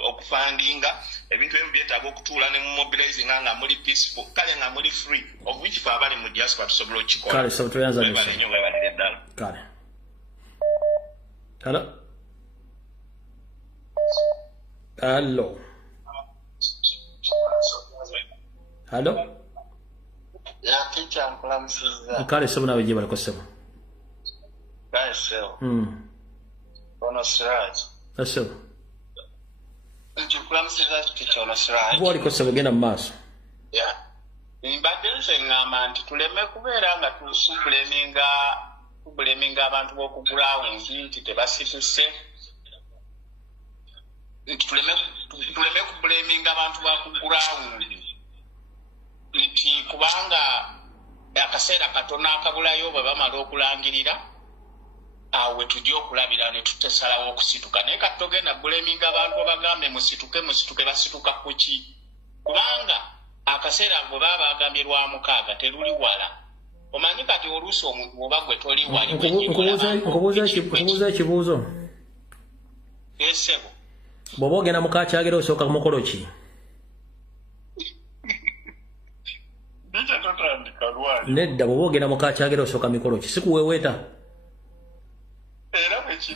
okufandinga ebintu ebimu byetaaga okutuula ne mobilizing nga muli peaceful kale nga muli free of which fe abali mu diaspora tusobola okikola kale sebo tuyanzanyisa nnyo webalire ddala kale halo yakicha nkulamusiza kale sebo nawe gye baliko sebo ono Siraj sebo nkulamusiza kicha ono Siraj bwaliko sebo genda mu maaso mbadde nze ngamba nti tuleme kubeera nga tubuleminga abantu b'oku ground nti tebasituse tuleme kubuleminga abantu baku ground nti kubanga akaseera katono akabulayo bwe bamala okulangirira awe tujja okulabira ne tutesalawo okusituka naye kati togenda buleminga abantu abagambe musituke basituka ku ki kubanga akaseera bwe baba bagambye lwa mukaaga teruli wala omanyi kati oluusi omuntu oba gwe toli wali nkubuuza ekibuuzo esebo bw'oba ogenda mukakyagera osooka mukolo ki nedda bw'oba ogenda mukakyagera osooka mikolo ki sikuweeweeta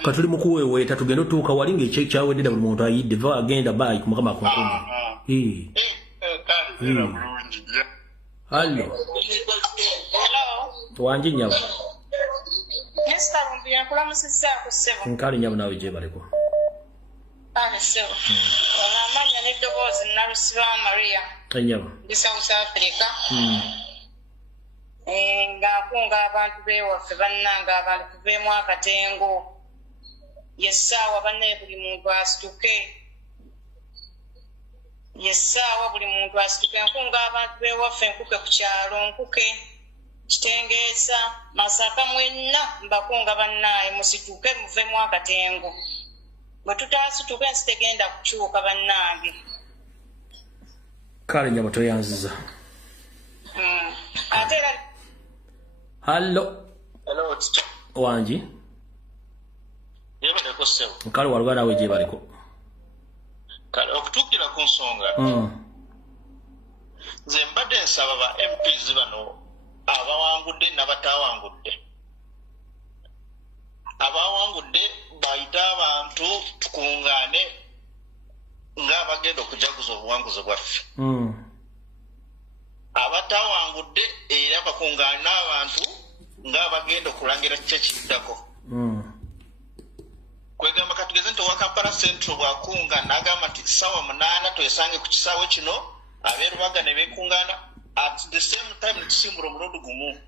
katuli mukuweeweeta tugenda otuuka wali ngaekyawedera buli muntu ayidde va agenda bayi ku mukama akunkumbi hallo wangi nyabo Mr. Rumbi yakulamusizzaako ssebo nkali nyabo nawe gye baliko So, amanya n'eddoboozi Nalusiba Maria. Ndi South Africa. Ng'akunga abantu b'ewaffe bannange abantu tuveemu akatengo. Yessaawa bannaye buli muntu asituke. Yessaawa buli muntu asituke. Nkunga abantu b'ewaffe nkuke ku kyalo nkuke. Kitengeesa Masaka mwenna mbakunga bannaye musituke muveemu akatengo. Bwe tutaasituka ensi tegenda kukyuka bannange. Kale nyabo toyanziza. Ate era Hello. Wanji. Yebaleko sewo. Kale walugana we jebaliko. Kale okutuukira ku nsonga. Nze mbadde nsaba ba MPs bano abawangudde n'abatawangudde. Abawangudde bayita abantu tukungaane ng'abagenda okujaguza obuwanguzi bwaffe. Abatawangudde era bakungaane n'abantu ng'abagenda okulangira kiki ekiddako. Kwegamba katugeze nti owa Kampala Central bw'akunga n'agamba nti ssaawa 8 twesange ku kisaawe kino abeerubaga ne beekungaana at the same time netusimbula omulundi gumu.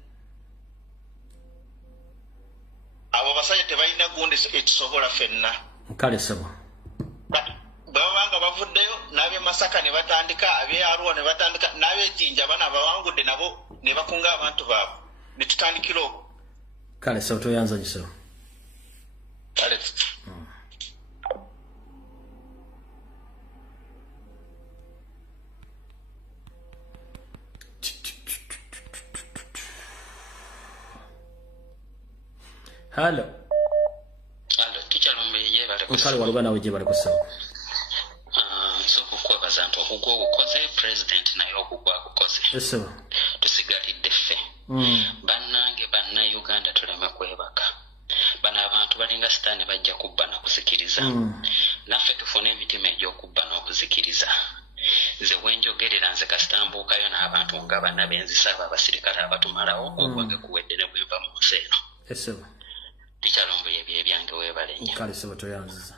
Abo basajja tebalina gundi ekisobola ffenna. Kale sebo. Babanga bavuddeyo n'ab'e Masaka ne batandika, ab'e Arua ne batandika, n'ab'e Jinja bana abawangudde nabo ne bakunga abantu baabwe. Ne tutandikira okwo. Kale sebo toyanza nyiso. Kale. Hello. Tukyalumbe yebale ku. Kale walugana we jebale ku sawa. So kukwebaza nti okugwa ogukoze president naye okugwa agukoze. Eso. Tusigalidde ffe. Bannange banna Uganda tuleme kwebaka. Bano abantu balinga sitaani bajja kubba na kuzikiriza. Naffe tufune emitima egy'okubba n'okuzikiriza. Nze wenjogerera nze kasitambuukayo n'abantu nga banna benzisaba abasirikale abatumalawo okwange kuwedde ne bweva mu nsi eno. Eso. Tukyalumbe ebyange weebale nnyo. Kale sebo toyanziza.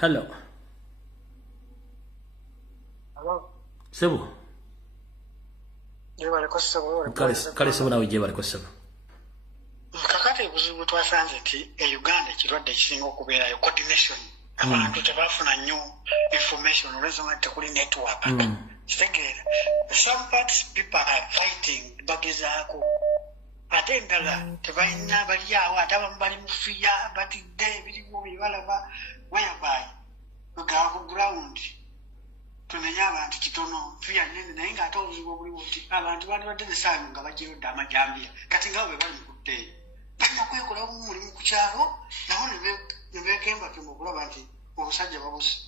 Hello. Hello. Sebo. Jebale ko sebo. Kale sebo nawe jebale ko sebo. Kakati buzibu twasanze nti Uganda ekirwadde ekisinga okubeerayo coordination. Abantu tebafuna nnyo information olw'ensonga tekuli network. Kitegeera. Some parts people are fighting bagezaako. Ate endala tebalina bali awo ate abamu bali mufiya batidde ebiriwo byebalaba whereby tugaa ku ground tunenya abantu kitono fiya nene naye ng'ate obuzibu obuliwo nti abantu bandibadde nesaano nga bagirodde amajambiya kati ngabo be bali mukutteeyo balina kwekolawo mulimu ku kyalo naho ne beekembakemba okulaba nti obusajja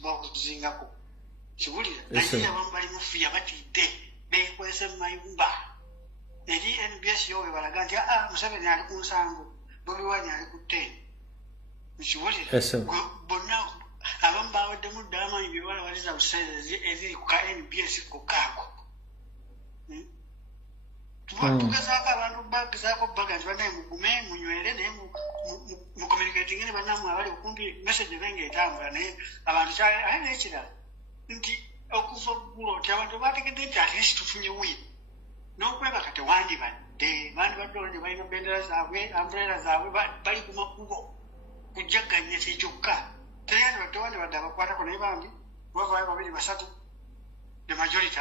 babuzingako kiwulira naye abamu bali mufiya batidde beekwese mu mayumba eri NBS yowe balaga nti Museveni ali ku nsango Bobi Wine ali ku 10 kiwulira bonna abamu baweddemu ddala amanyi byewalawaliza buseezi eziri ku ka NBS ku kaako tugezaako abantu bagezaako baga nti bannaye mugume munywere naye mucommunicating ne bannammwe abali okumpi message benga etambula naye abantu aye naye kirala nti okuva ggulo nti abantu bategedde nti at least tufunye win n'okwebaka tewandibadde bandibadde olwo balina bendera zaabwe ambrera zaabwe bali ku makubo kujagganya kyekyoka tewandibadde abakwatako naye bambi bavaayo 2-3 the majority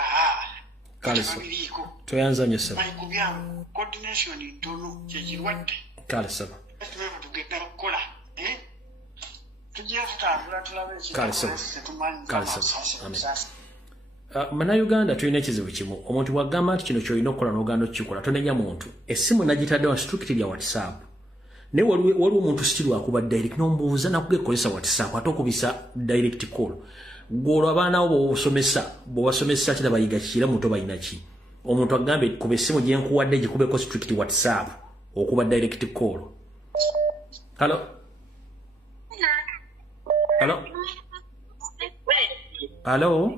kale toyanza nnyo sebo bali kubyawo coordination ntono kyekirwadde kale sebo tugenda kukola tujja tutambula tulabe Uganda tulina ekizibu kimu omuntu wagamba nti kino kyolina okukola n'oganda okukikola tonenya muntu essimu nagitadde wa strictly ya WhatsApp naye waliwo omuntu sitiri wakuba direct n'omubuuza nakuge kukozesa WhatsApp ate okubisa direct call gwolwo abaana bo bw'obasomesa kira bayiga kikira muto balina ki omuntu agambe kuba essimu gye nkuwadde gikubeko strict WhatsApp okuba direct call. Hello. Hello.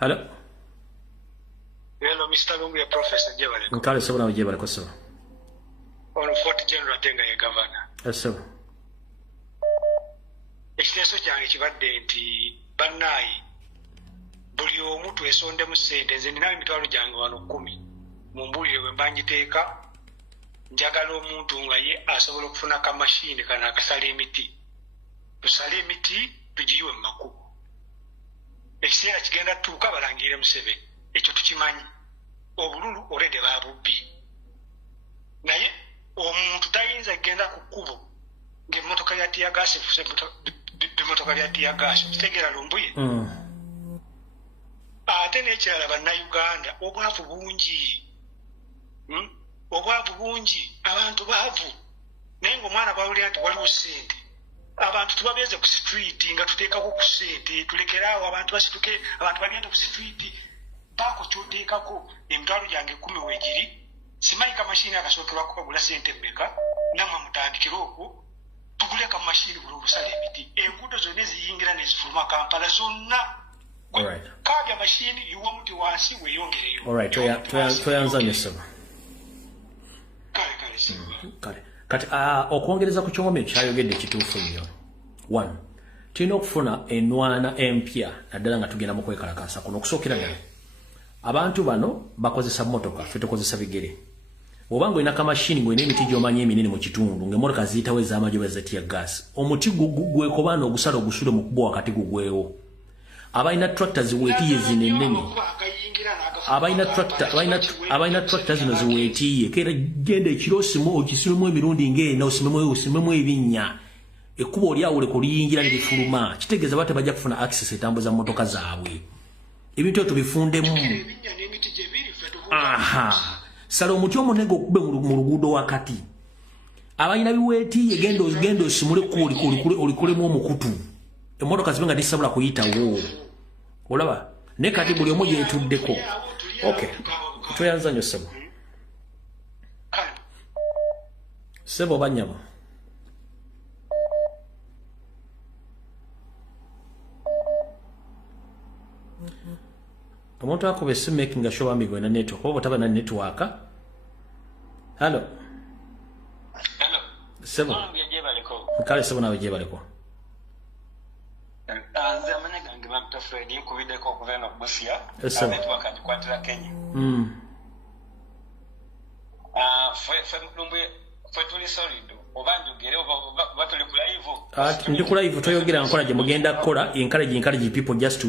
Hello. Hello, Mr. Lumbu, ya Professor Jebale. Nkale sebo na Jebale ko sebo. Ono Fort General Tenga ye governor. Sebo. Ekiteeso kyange kibadde nti bannaye buli omu twesondemu ssente nze nina emitwalo gyange wano 10 mumbuulire bwe mba ngiteeka njagala omuntu nga ye asobola okufuna kamashini kana akasala emiti tusale emiti tugiyiwe mu makubo ekiseera kigenda tutuuka balangire Museveni ekyo tukimanyi obululu olede babubbi naye omuntu tayinza kugenda ku kkubo ng'emmotoka lya tiyagaasi efuse emmotoka lya tiyagaasi okitegeera Lumbuye ate n'ekirala bannayuganda obwavu bungi obwavu bungi abantu baavu naye ng'omwana bawulira nti waliwo ssente abantu tubabeeze ku street nga tuteekako ku ssente tulekeraawo abantu basituke abantu bagende ku street baako kyoteekako emitwalo gyange 10 weegiri simanyi kamashini akasookerwako kagula ssente mmeka nammwe mutandikire okwo tugule kamashini buli olusala emiti enguudo zonna eziyingira nezifuluma Kampala zonna kabya mashini yiwa muti wansi weeyongereyo tweyanzanye sebo kale kati okwongereza ku kyombe kyayogedde kituufu nnyo 1 tulina okufuna enwana empya naddala nga tugenda mu kwekalakasa kuno okusookera ddala abantu bano bakozesa motoka ffe tukozesa bigere bw'obanga olina kamashini ng'olina emiti gy'omanyi eminene mu kitundu ng'emmotoka ziyitawo ez'amajoba zetiya gaasi omuti gwekobaana ogusala ogusule mu kubo wakati gugwewo abalina tractor ziweetiye zino ennene abalina tractor zino ziweetiye keera genda ekiro osimu okisimemu emirundi ng'ena osimemu ebinnya ekkubo olyawule ku liyingira ne lifuluma kitegeeza bate bajja kufuna access etambuza mmotoka zaabwe ebintu ebyo tubifundemu sala omuti omunege okube mu luguudo wakati abalina biweetiye genda osimule olikulemu omukutu emmotoka zibe nga tisobola kuyitawo olaba naye kati buli omu gyetuddeko okay tweyanza nnyo sebo banyama omuntu akuba essimu making sure bambi gwena network oba otaba na network hello sebo kale sebo nawe gyebaleko nze amanya gange bamta Fred nkubiddeko okuva eno kubusia network agikwatira Kenya fwe tuli solid oba njogere oba tuli ku live ndi ku live toyogera nkola gye mugenda kukola encourage people just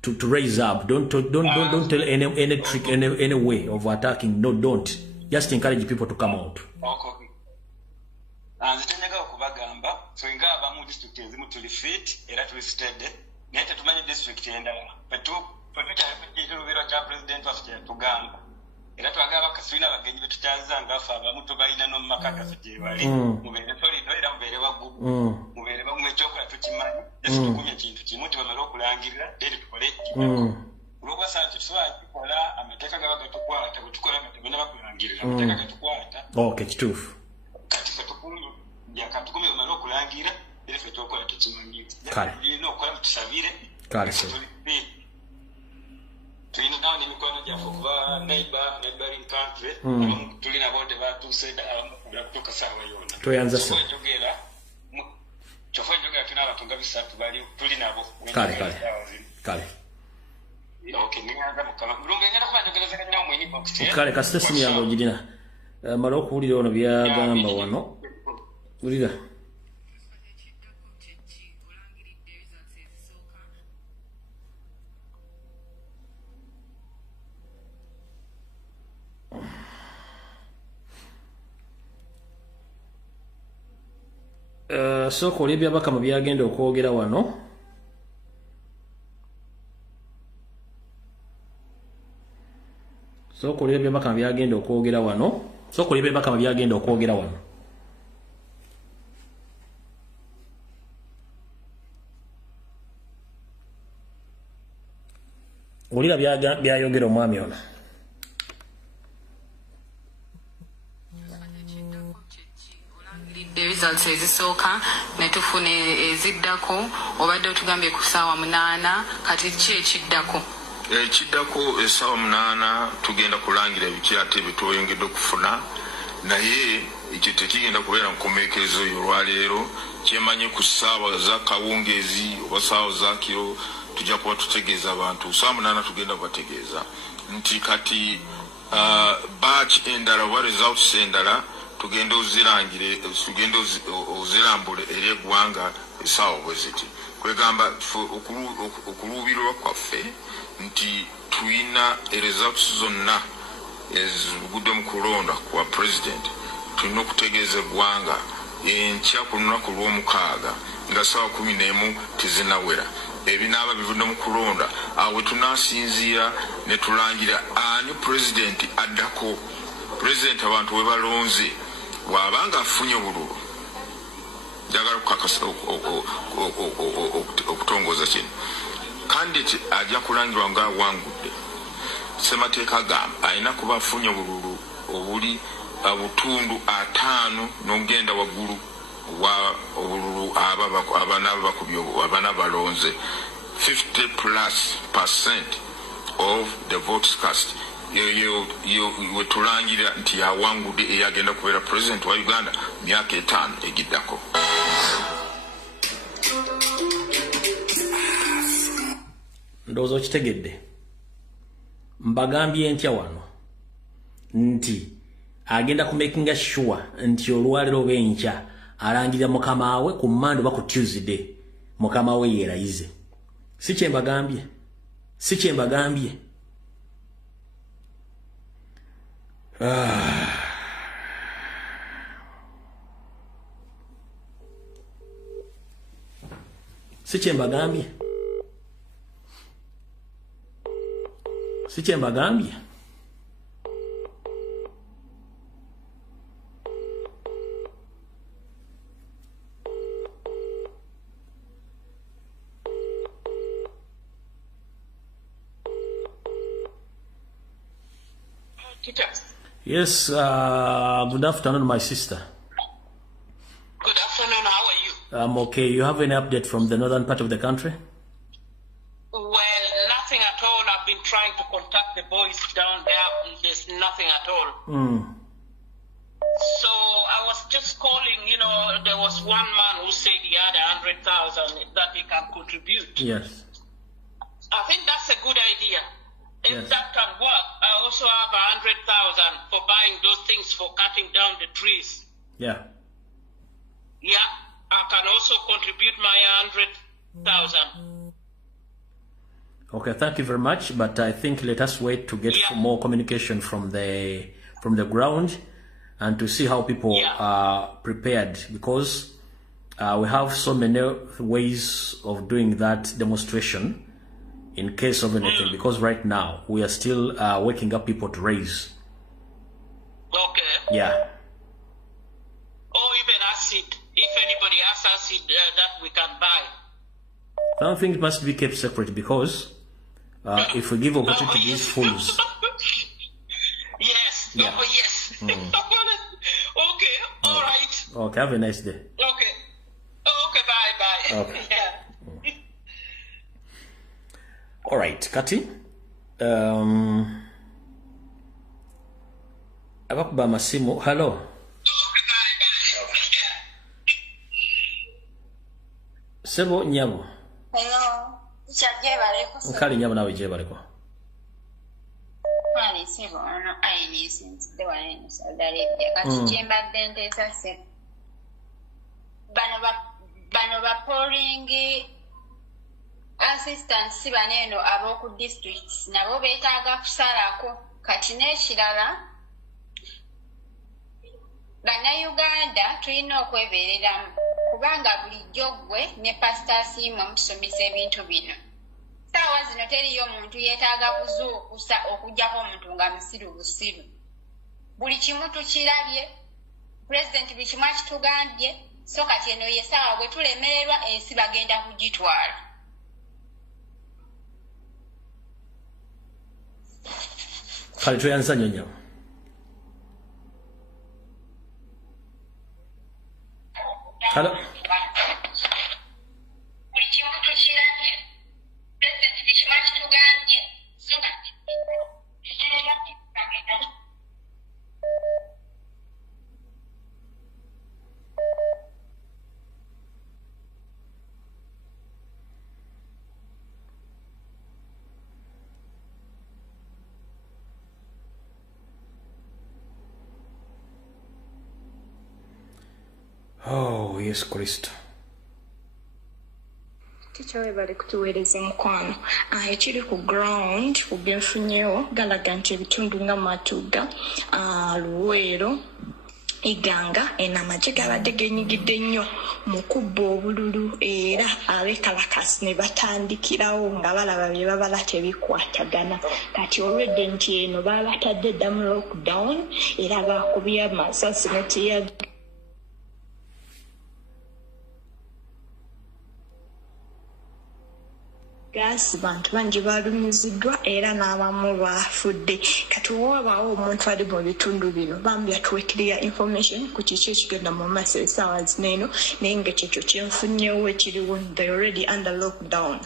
to raise up. Don't tell any trick, any way of attacking. No, don't. Just encourage people to come out. Okay. Zitenyaga okubagamba so inga abamu district ezimu tuli fit era tuli steady nete tumanyi district endala petu kyalubiro kya president waffe tugamba era twagaba kasina bagenyi betu kyazanga afa abamu tubalina n'omumaka gafe gye bali mubeere solido era mubeere wagubu mubeere bamwekyokola tukimanyi esi tukumye ekintu kimu tibamala okulangirira deri tukole olwokuba saa tusobola kikola amateeka gaba gatukwata bwe tukola nga tebena bakulangirira amateeka gatukwata okay kituufu kati katukumye yakatukumye bamala okulangira era ffe tukola tukimanyi kale tulina okukola mutusabire kale so tulina nawo n'emikwano gyaffe okuba neighboring country tulina bote batuuse kutuuka saawa yonna tweyanza so kyoffe enjogera tulina abatunga bisatu bali tuli nabo kale okay niyanza mukama mulungu engenda kuba njogereza kanyawo mu inbox kale kasite simu yange ogirina mala okuwulira ono byagamba wano wulira sooka oli ebyabaka mu byagenda okwogera wano olira byayogera omwami ono results ezisooka netufune eziddako obadde otugambye ku ssaawa 8 kati ki ekiddako Kiddako essaawa 8 tugenda kulangira ebiki ate bitweyongedde okufuna naye ekyo tekigenda kubeera nkomeekerezo yo olwaleero kyemanye ku ssaawa za kawungeezi oba ssaawa za kiro tujja kuba tutegeeza abantu ssaawa 8 tugenda kubategeeza nti kati batch endala oba results endala tugenda ozirambule eri eggwanga essaawa bwe ziti kwegamba okuluubirwa kwaffe nti tulina results zonna ezivugudde mu kulonda kwa president tulina okutegeeza eggwanga enkya ku lunaku lw'omukaaga nga ssaawa 11 tezinawera ebinaaba bivudde mu kulonda awe tunaasinziira ne tulangira ani president addako president abantu we balonze bw'abanga afunye obululu njagala okukakasa okutongoza kino kandidate ajja kulangirwa nga awangudde ssemateeka agamba alina kuba afunye obululu obuli butundu 5 n'ogenda waggulu wa obululu abana balonze 50+% of the votes cast we tulangira nti yawangudde eyagenda kubeera president wa Uganda myaka 5 egiddako. Ndowooza okitegedde mbagambye ntya wano nti agenda ku making sure nti olwaliro b'enkya alangirira mukama we ku Monday oba ku Tuesday mukama we yeerayize. Si kye mbagambye si kye mbagambye. Yes, good afternoon, my sister. Good afternoon, how are you? I'm okay. You have any update from the northern part of the country? Well, nothing at all. I've been trying to contact the boys down there. There's nothing at all. So I was just calling, there was one man who said he had 100,000 that he can contribute. Yes. I think that's a good idea. If that can work, I also have 100,000 for buying those things for cutting down the trees. Yeah. Yeah, I can also contribute my 100,000. Okay, thank you very much. But I think let us wait to get more communication from the ground and to see how people are prepared, because we have so many ways of doing that demonstration in case of anything, because right now we are still waking up people to raise. Okay. Yeah. Or even acid. If anybody has acid that we can buy. Some things must be kept separate, because if we give opportunity to these fools. Yes. Yeah. Oh, yes. Okay. All right. Okay. Have a nice day. Okay. Okay. Bye. Okay. Yeah. All right, Kati. Abakuba amasimu. Hello. Sebo nyabo. Hello. Chajebaleko. Nkali nyabo nawe jebaleko. Kwani sebo ono ayini since the one in Saudi Arabia. Kati chembadde ntesa se. Bano ba pouring assistants si baneno ab'oku districts nabo beetaaga kusalako. Kati n'ekirala bannayuganda tulina okwebeereramu, kubanga bulijjo ggwe ne pasita Asiimwe mutusomesa ebintu bino. Saawa zino teriyo omuntu yeetaaga kuzuukusa okuggyako omuntu nga musiru busiru. Buli kimu tukirabye, pulezidenti buli kimu akitugambye, so kati eno ye saawa bwe tulemererwa ensi bagenda kugitwala. Kale tuyanza nnyo. Hello. Oh, yes, Kristo. Teacher bali kutuweereza mukwano. Ekiri ku ground kugenfunyewo galaga nti ebitundu nga Matuga, Luweero, Iganga enamagye gabadde genyigidde nnyo mu kubba obululu era abekalakasi ne batandikirawo nga balaba bye babala tebikwatagana. Kati olwedde nti eno babatadde dda mu lockdown era bakubye amasasi ne teya gas bantu bangi balumiziddwa era n'abamu bafudde. Kati wabaawo omuntu ali mu bitundu bino bambi atuweekirira information ku kiki ekigenda mu maaso essaawa zino naye nga kyekyo kyenfunyewo ekiriwo they already under lockdown.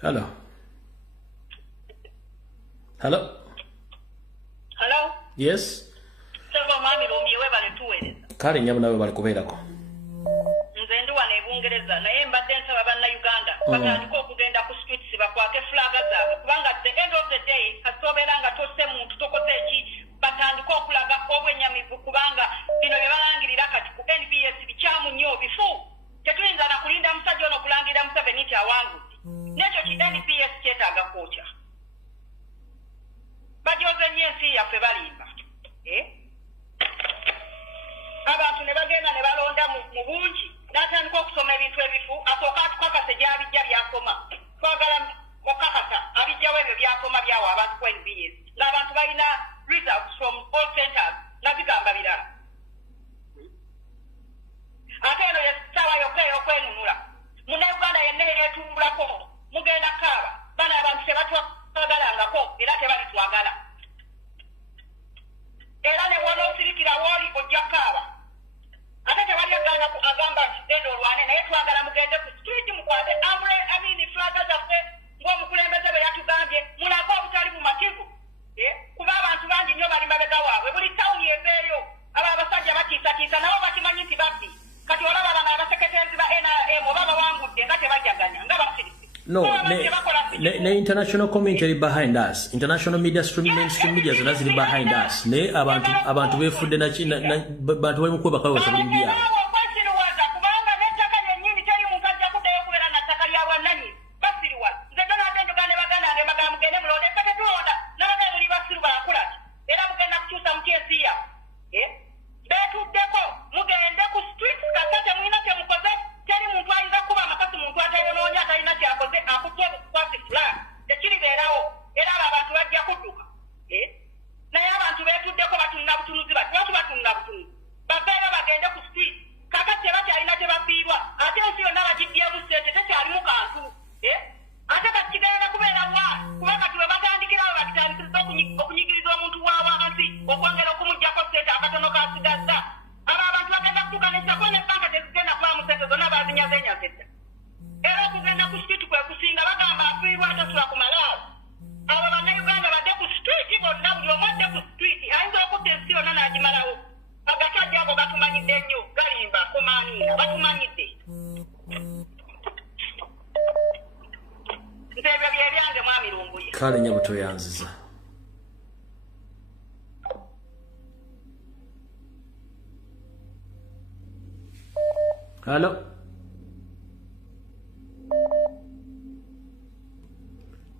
Hello. Yes. Kale nyabo nawe bali kubeerako. Bungereza naye mbadde nsaba banna Uganda batandika okugenda ku streets bakwate flaga zaabwe kubanga at the end of the day kasobeera nga tose muntu tokoze eki batandika okulaga obwenyamivu kubanga bino bye balangirira kati ku NBS bikyamu nnyo bifu tetuyinza na kulinda musajja ono kulangirira Museveni nti awangudde n'ekyo ki NBS kyetaaga kwokya bajoze nnyo ensi yaffe balimba abantu ne bagenda ne balonda mu bungi natandika okusoma ebintu ebifu asooka atukakase gyabijja byakoma twagala okakasa abijjawo ebyo byakoma byawo abantu ku NBS ng'abantu balina results from all centers nga zigamba birala ate eno yessaawa yokka ey'okwenunula munnayuganda yenna eyeetumbulako mugenda kaaba bana abantu tebatwagalangako era tebalitwagala era ne bw'onoosirikira wooli ojja kaaba ate tewali agamba nti genda olwane naye twagala mugende ku street mukwate flaga zaffe ng'omukulembeze bwe yatugambye mulage obutali bumativu kuba abantu bangi nnyo bali mabega waabwe buli tawuni eveeyo abo abasajja batiisatiisa nabo bakimanyi nti babbi kati olaba bano abaseketeezi ba NRM oba bawangudde nga tebajaganya nga bafirisi No, the international community behind us, international media, mainstream media zonna ziri behind us. Ne abantu befudde na bantu bali mukuba bakalo batabulira. Kale nyabuto yanziza. Hello.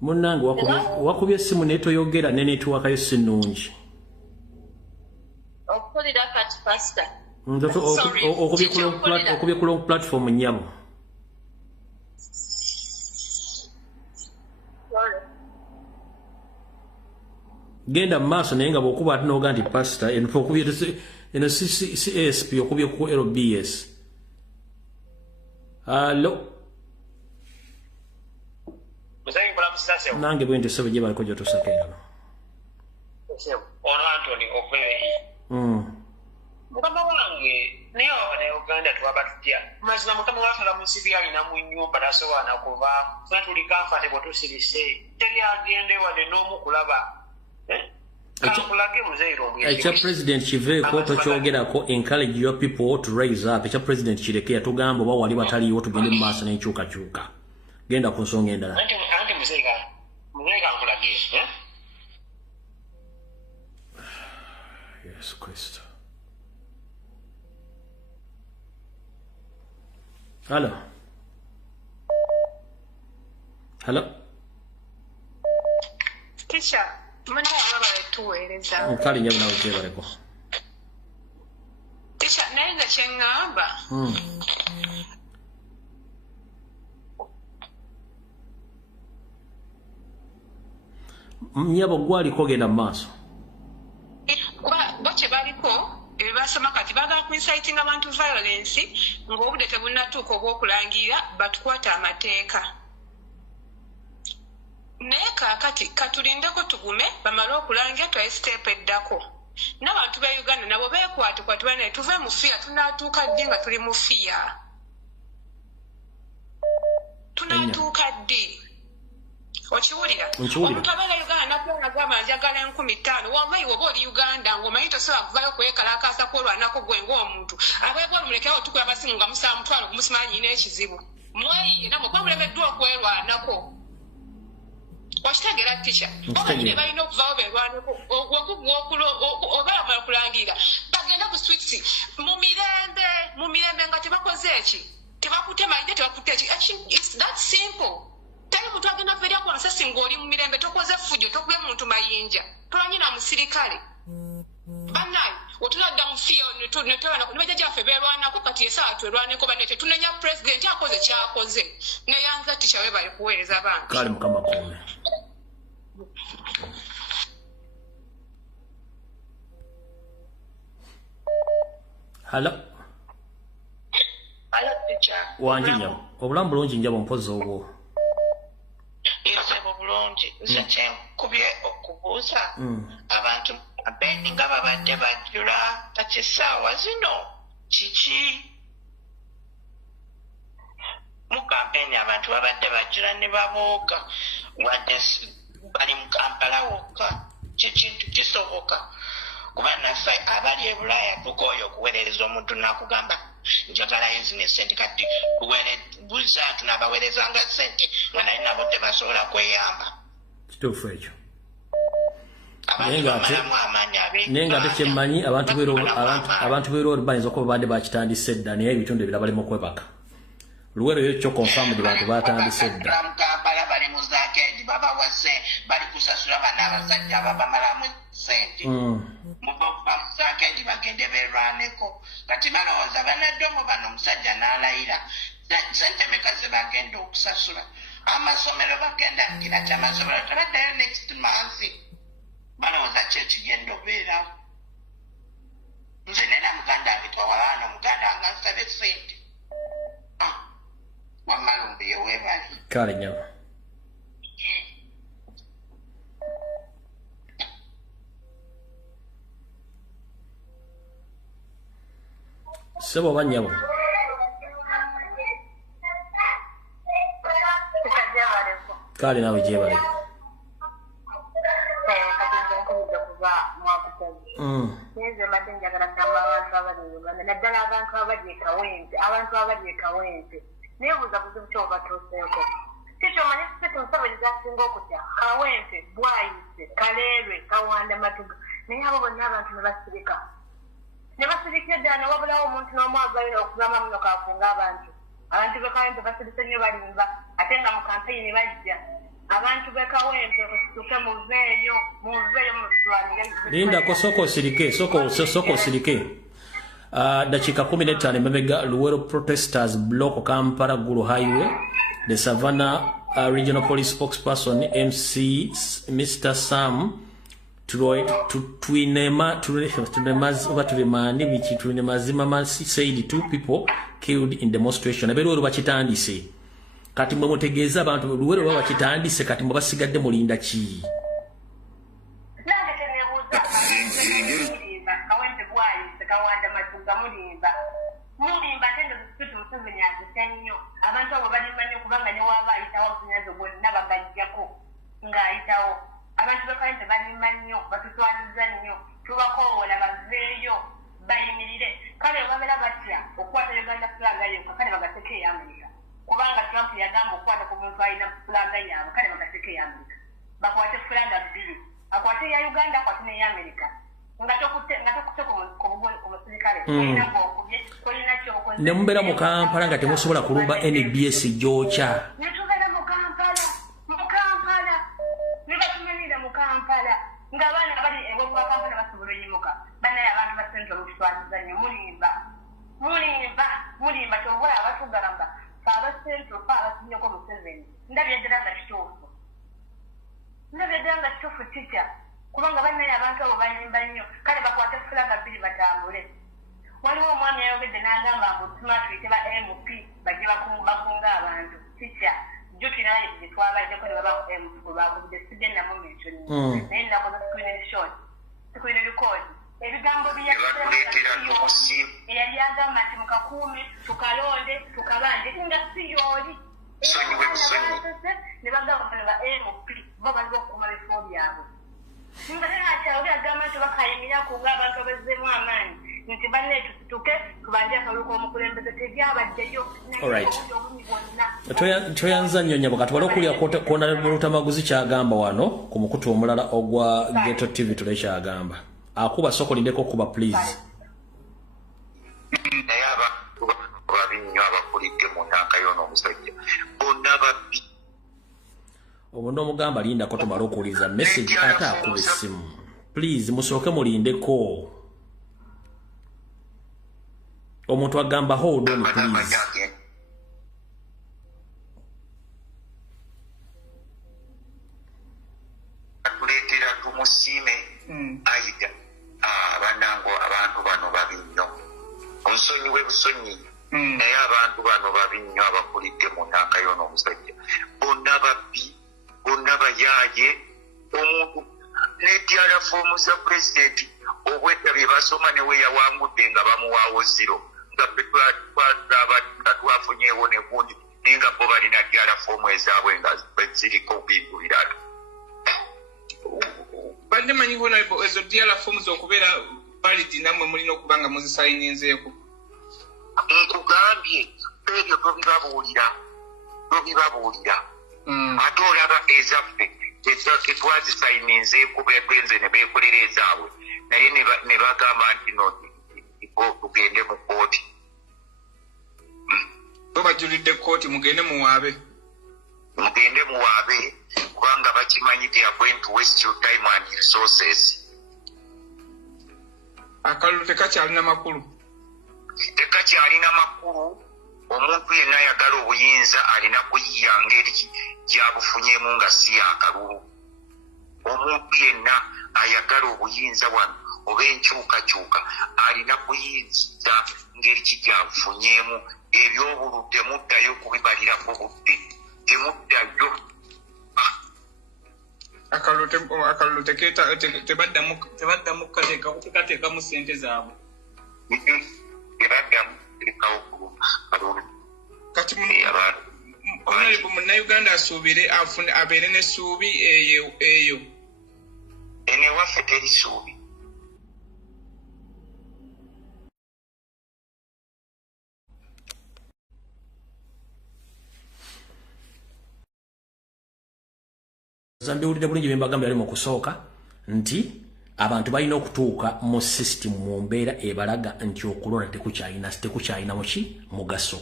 Munange wakubye essimu netoyogera ne network yo sinungi. Okulira kati pasta. Okubye ku long platform nyabo. Genda maaso naye nga bw'okuba ate n'oga nti pastor okubye eno CSP okubye ku LBS. Hello. Nange bwe nti sebe gye baliko gy'otusaka eno. Ono Anthony Okwei. Mukama wange naye ne Uganda twaba tutya. Mazima mukama watala mu nsi alina mu nnyumba tasobola na kuva. Funa tuli comfortable tusirise. Teri agende wadde n'omu kulaba. Echa President Chiveeko tokyogerako encourage your people to raise up. Echa President Kireke yatugamba oba wali bataliiwo tugende mu maaso n'enkyukakyuka. Genda ku nsonga endala. Anti muzeeka nkulage. Yes, Kristo. Hello. Hello. Teacher, mwana wabale tuweereza. Kali nyamu na ujeba leko. Teacher, naeza chengamba. Mnyabo gwali kogenda maaso. Boche baliko ebasoma kati baga kuinciting abantu violence ng'obudde tebunnatuuka obw'okulangira batukwata amateeka. Naye kaakati katulindeko tugume bamale okulangira twaye siteepu eddako. N'abantu ba Uganda nabo beekwate kwatibane tuve mu fiya tunaatuuka ddi nga tuli mu fiya. Tunaatuuka ddi. Okiwulira omuntu abeera Uganda nakuba nagamba njagala 15,000 wamayi woba oli Uganda ng'omanyi tosobola kuvayo kwekalakaasa kwolwanako gwe ng'omuntu abeegwa mulekerawo tukula abasimu nga musaba mutwalo gumusimanyi n'ekizibu mweyiye namwe kuba mulemeddwa okwerwanako okitegeera ticha obanyine balina okuvawo beerwanako oba bamala okulangira bagenda ku switsi mu mirembe nga tebakoze eki tebakutema ide tebakutta eki it's that simple. Tali muntu agenda kubeera ku nsasi ng'oli mu mirembe tokoze fujjo tokubye muntu mayinja tolanyina musirikale bannaye otuladda mu fiyo nebajja gyaffe beerwanako kati esaawa twerwaneko banne tetunenya pulezidenti akoze kyakoze neyanza ticha we bali kuweereza bantu kale mukama kuume. Hello. Hello teacher. Wanji nyamu obulamu bulungi njabo mpozi obwo. Yosebo bulungi nze kyenkubye okubuuza abantu abeeni nga babadde bajjula kati essaawa zino kiki mu kampeeni abantu babadde bajjula ne babooga wadde bali mu Kampala wokka kikintu kisoboka kuba naffe abali e Bulaaya tukooye okuweereza omuntu nakugamba njagalayo zino sente kati buza tunabaweerezanga sente nga naye nabo tebasobola kweyamba kituufu ekyo naye ng'ate kyemmanyi abantu beerooli bayinza okuba babadde bakitandise dda naye ebitundu ebirala balimu okwebaka luwero yo kyo confirmed bantu batandise dda Kampala bali mu zakeedi babawase bali kusasula bana abasajja babamalamu sente bamuzakeedi bagende beerwaneko kati balowooza banaddomo bano omusajja n'alayira sente meka ze bagenda okusasula amasomero bagenda ngira kyamasomero tebaddayo next month balowooza kyekigenda obeerawo nze nera muganda abitwawalaano muganda nga nsabe sente wamalumbi yewebali kale nyama sebo banyabo kale nawe jebale nze mbadde njagala kugamba abantu abali mu Uganda naddala abantu abali ekawempe neebuuza buzibu kyobatuuseeko kikyomanyi site Museveni zasinga okutya kawempe bwayise kaleerwe kawanda matuga naye abo bonna abantu ne basirika eddala wabulawo omuntu n'omu avayo okugamba muno kafunga abantu bekawempe basirise nnyo balimba ate nga mu kampeyini bajja abantu bekawempe osituke muveeyo mutwanire lindako soko osirike dakika 15 emabega Luwero protesters block Kampala Gulu Highway. The Savannah Regional Police spokesperson MC Mr. Sam said 2 people killed in demonstration. Aberuwero bakitandise kati mwe mutegeeza abantu Luwero baba bakitandise kati mwe basigadde mulinda ki mulimba tendo zisitu Museveni azitya nnyo abantu abo balimba nnyo kubanga ne waaba ayitawo obusunyazo bwonna bagajjako ng'ayitawo abantu bekawempe balimba nnyo batutwaliza nnyo tubakoowola baveeyo bayimirire kale babeera batya okukwata Uganda fulaga yokka kale bagateko eya Amerika kubanga Trump yagamba okukwata ku muntu alina fulaga yaabwe kale bagateko eya Amerika bakwate fulaga bbiri akwate eya Uganda akwate n'eya Amerika Ne mbeera mu Kampala nga temusobola kulumba NBS gyokya. Ngabana bali ewa Kampala basobola yimuka. Bana abantu ba Central Kuswazanya mulimba tobola abatugamba. Faba Central faba sinyoko mu 7. Ndabyedanga kitofu. Ndabyedanga kitofu teacher. Kubanga bana abantu abo banyimba nnyo. Kale bakwata fulaga bili batambule. Waliwo omwami ayogedde n'agamba mbu tumatwite ba MP bajje bakunga abantu. Teacher. Jukira ye twabajjeko ne baba bakubudde sigenda mu mention. Naye nakoze screen record. Ebigambo eyali agamba nti mukakuume tukalonde tukabanje nga si yooli ne bagamba ne ba MP bo bali okukuuma bifo byabwe. Nga naye akyawuli agamba nti bakayimira kunga abantu abazzemu amaanyi nti banne tusituke tubanje akalulu k'omukulembeze tebyabaddeyo. Toyanza nnyo nnyabo kati wali okulya kwona Lutamaguzi kyagamba wano ku mukutu omulala ogwa Ghetto TV tule kyagamba. Akuba sokolindeko kuba please. Naye abantu babinnyo abakulidde mu nnanka y'ono omusajja bonna babbi. Obuno omugamba lindako tumala okuwuliza message ate akuba essimu. Please musooke mulindeko. Omuntu agamba hold on please. Atuleetera tumusiime ayida banango abantu bano babinnyo. Omusonyi w'ebusonyi naye abantu bano babinnyo abakulidde mu nnanka y'ono omusajja bonna babbi bonna bayaaye omuntu n'etyala foomu za pulezidenti obwedda bye basoma ne we yawangudde nga bamuwaawo 0 nga nga twafunyeewo ne gundi naye nga bo balina tyala foomu ezaabwe nga ziriko bintu birala. Badde manyi honorable ezo tyala foomu z'okubeera valid nammwe mulina okuba nga muzisayinzeeko. Nkugambye ebyo tobibabuulira ate olaba ezaffe tetwazisayinzeeko begenze ne beekolera ezaabwe naye ne bagamba nti no tugende mu kooti. Bo bajulidde kooti mugende muwaabe kubanga bakimanyi they are going to waste your time and resources. Akalulu tekakyalina makulu. Omuntu yenna ayagala obuyinza alina kuyiya ngeri gyabufunyemu nga si akalulu. Omuntu yenna ayagala obuyinza wano oba enkyukakyuka alina kuyinza ngeri gyabufunyemu. Ebyobulu temuddayo kubibalirako budde, temuddayo. Akalulu tebaddamu kukateekamu ssente zaabwe. Kati munnayuganda asuubire abeere n'essuubi eyo. Eno ewaffe teri ssuubi. Zambiwulidde bulungi byembagamba yali mu kusooka nti abantu balina okutuuka mu system mu mbeera ebalaga nti okulonda tekukyalina muki mugaso.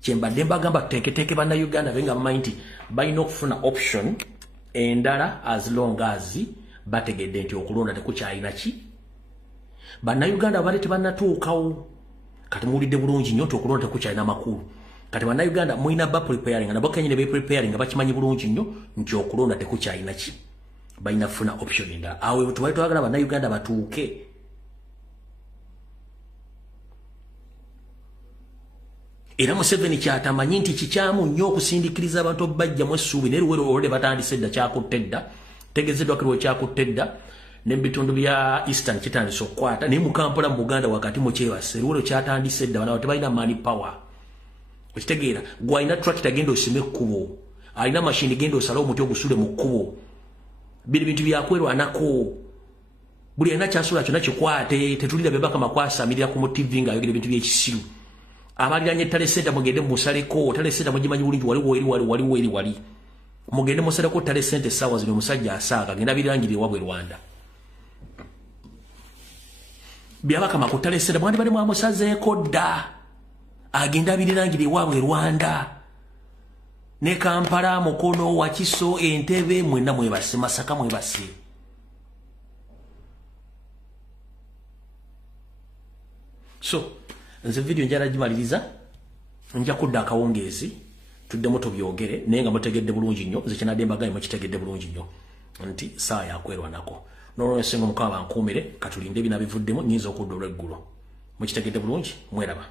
Kyembadde mbagamba tuteeketeeke bannayuganda benga bamanyi nti balina okufuna option endala as long as bategedde nti okulonda tekukyalina ki. Bannayuganda bali tebannatuukawo kati muwulidde bulungi nnyo nti okulonda tekukyalina makulu. Kati bannayuganda mulina ba preparing nabo kenyine be preparing nga bakimanyi bulungi nnyo nti okulonda tekukyalina ki. Balina kufuna option endala. Awo tubali twagala bannayuganda batuuke. Era Museveni kyatamanyi nti kikyamu nnyo okusindikiriza abantu bajja mu essuubi naye luwero olwedde batandise dda kyakutte dda tegezeddwa kiriwo kyakutte dda n'ebitundu bya Eastern kitandise okukwata naye mu Kampala mu Buganda wakati mu kyebase luwero kyatandise dda banawo tebalina money power. Okitegeera gwe alina tractor genda osime ekkubo alina mashini genda osala omuti ogusule mu kkubo biri bintu byakwerwanako buli alina kyasula kyonna kikwate tetulira bebaka makwasamirira ku mu TV nga ayogera ebintu by'ekisiru. Abaliranye ettale senta mugende musaleko ttale senta mugimanyi bulungi waliwo eri wali mugende musaleko ttale sente essaawa zino omusajja asaaga genda birangirire wabwe Rwanda. byabakama kutalesera mwandi bali mwamusazeeko dda agenda abirangire waabwe Rwanda ne Kampala Mukono Wakiso Entebbe mwenna mwebase Masaka mwebase so nze video njala jimaliriza nja kudda akawongezi tuddemu tubyogere naye nga mutegedde bulungi nnyo nze kinadembaga mukitegedde bulungi nnyo nti saa yakwerwa nako nono esengo mukaba nkumire katulinde bina bivuddemu nyinza okudda olweggulo mukitegedde bulungi mweraba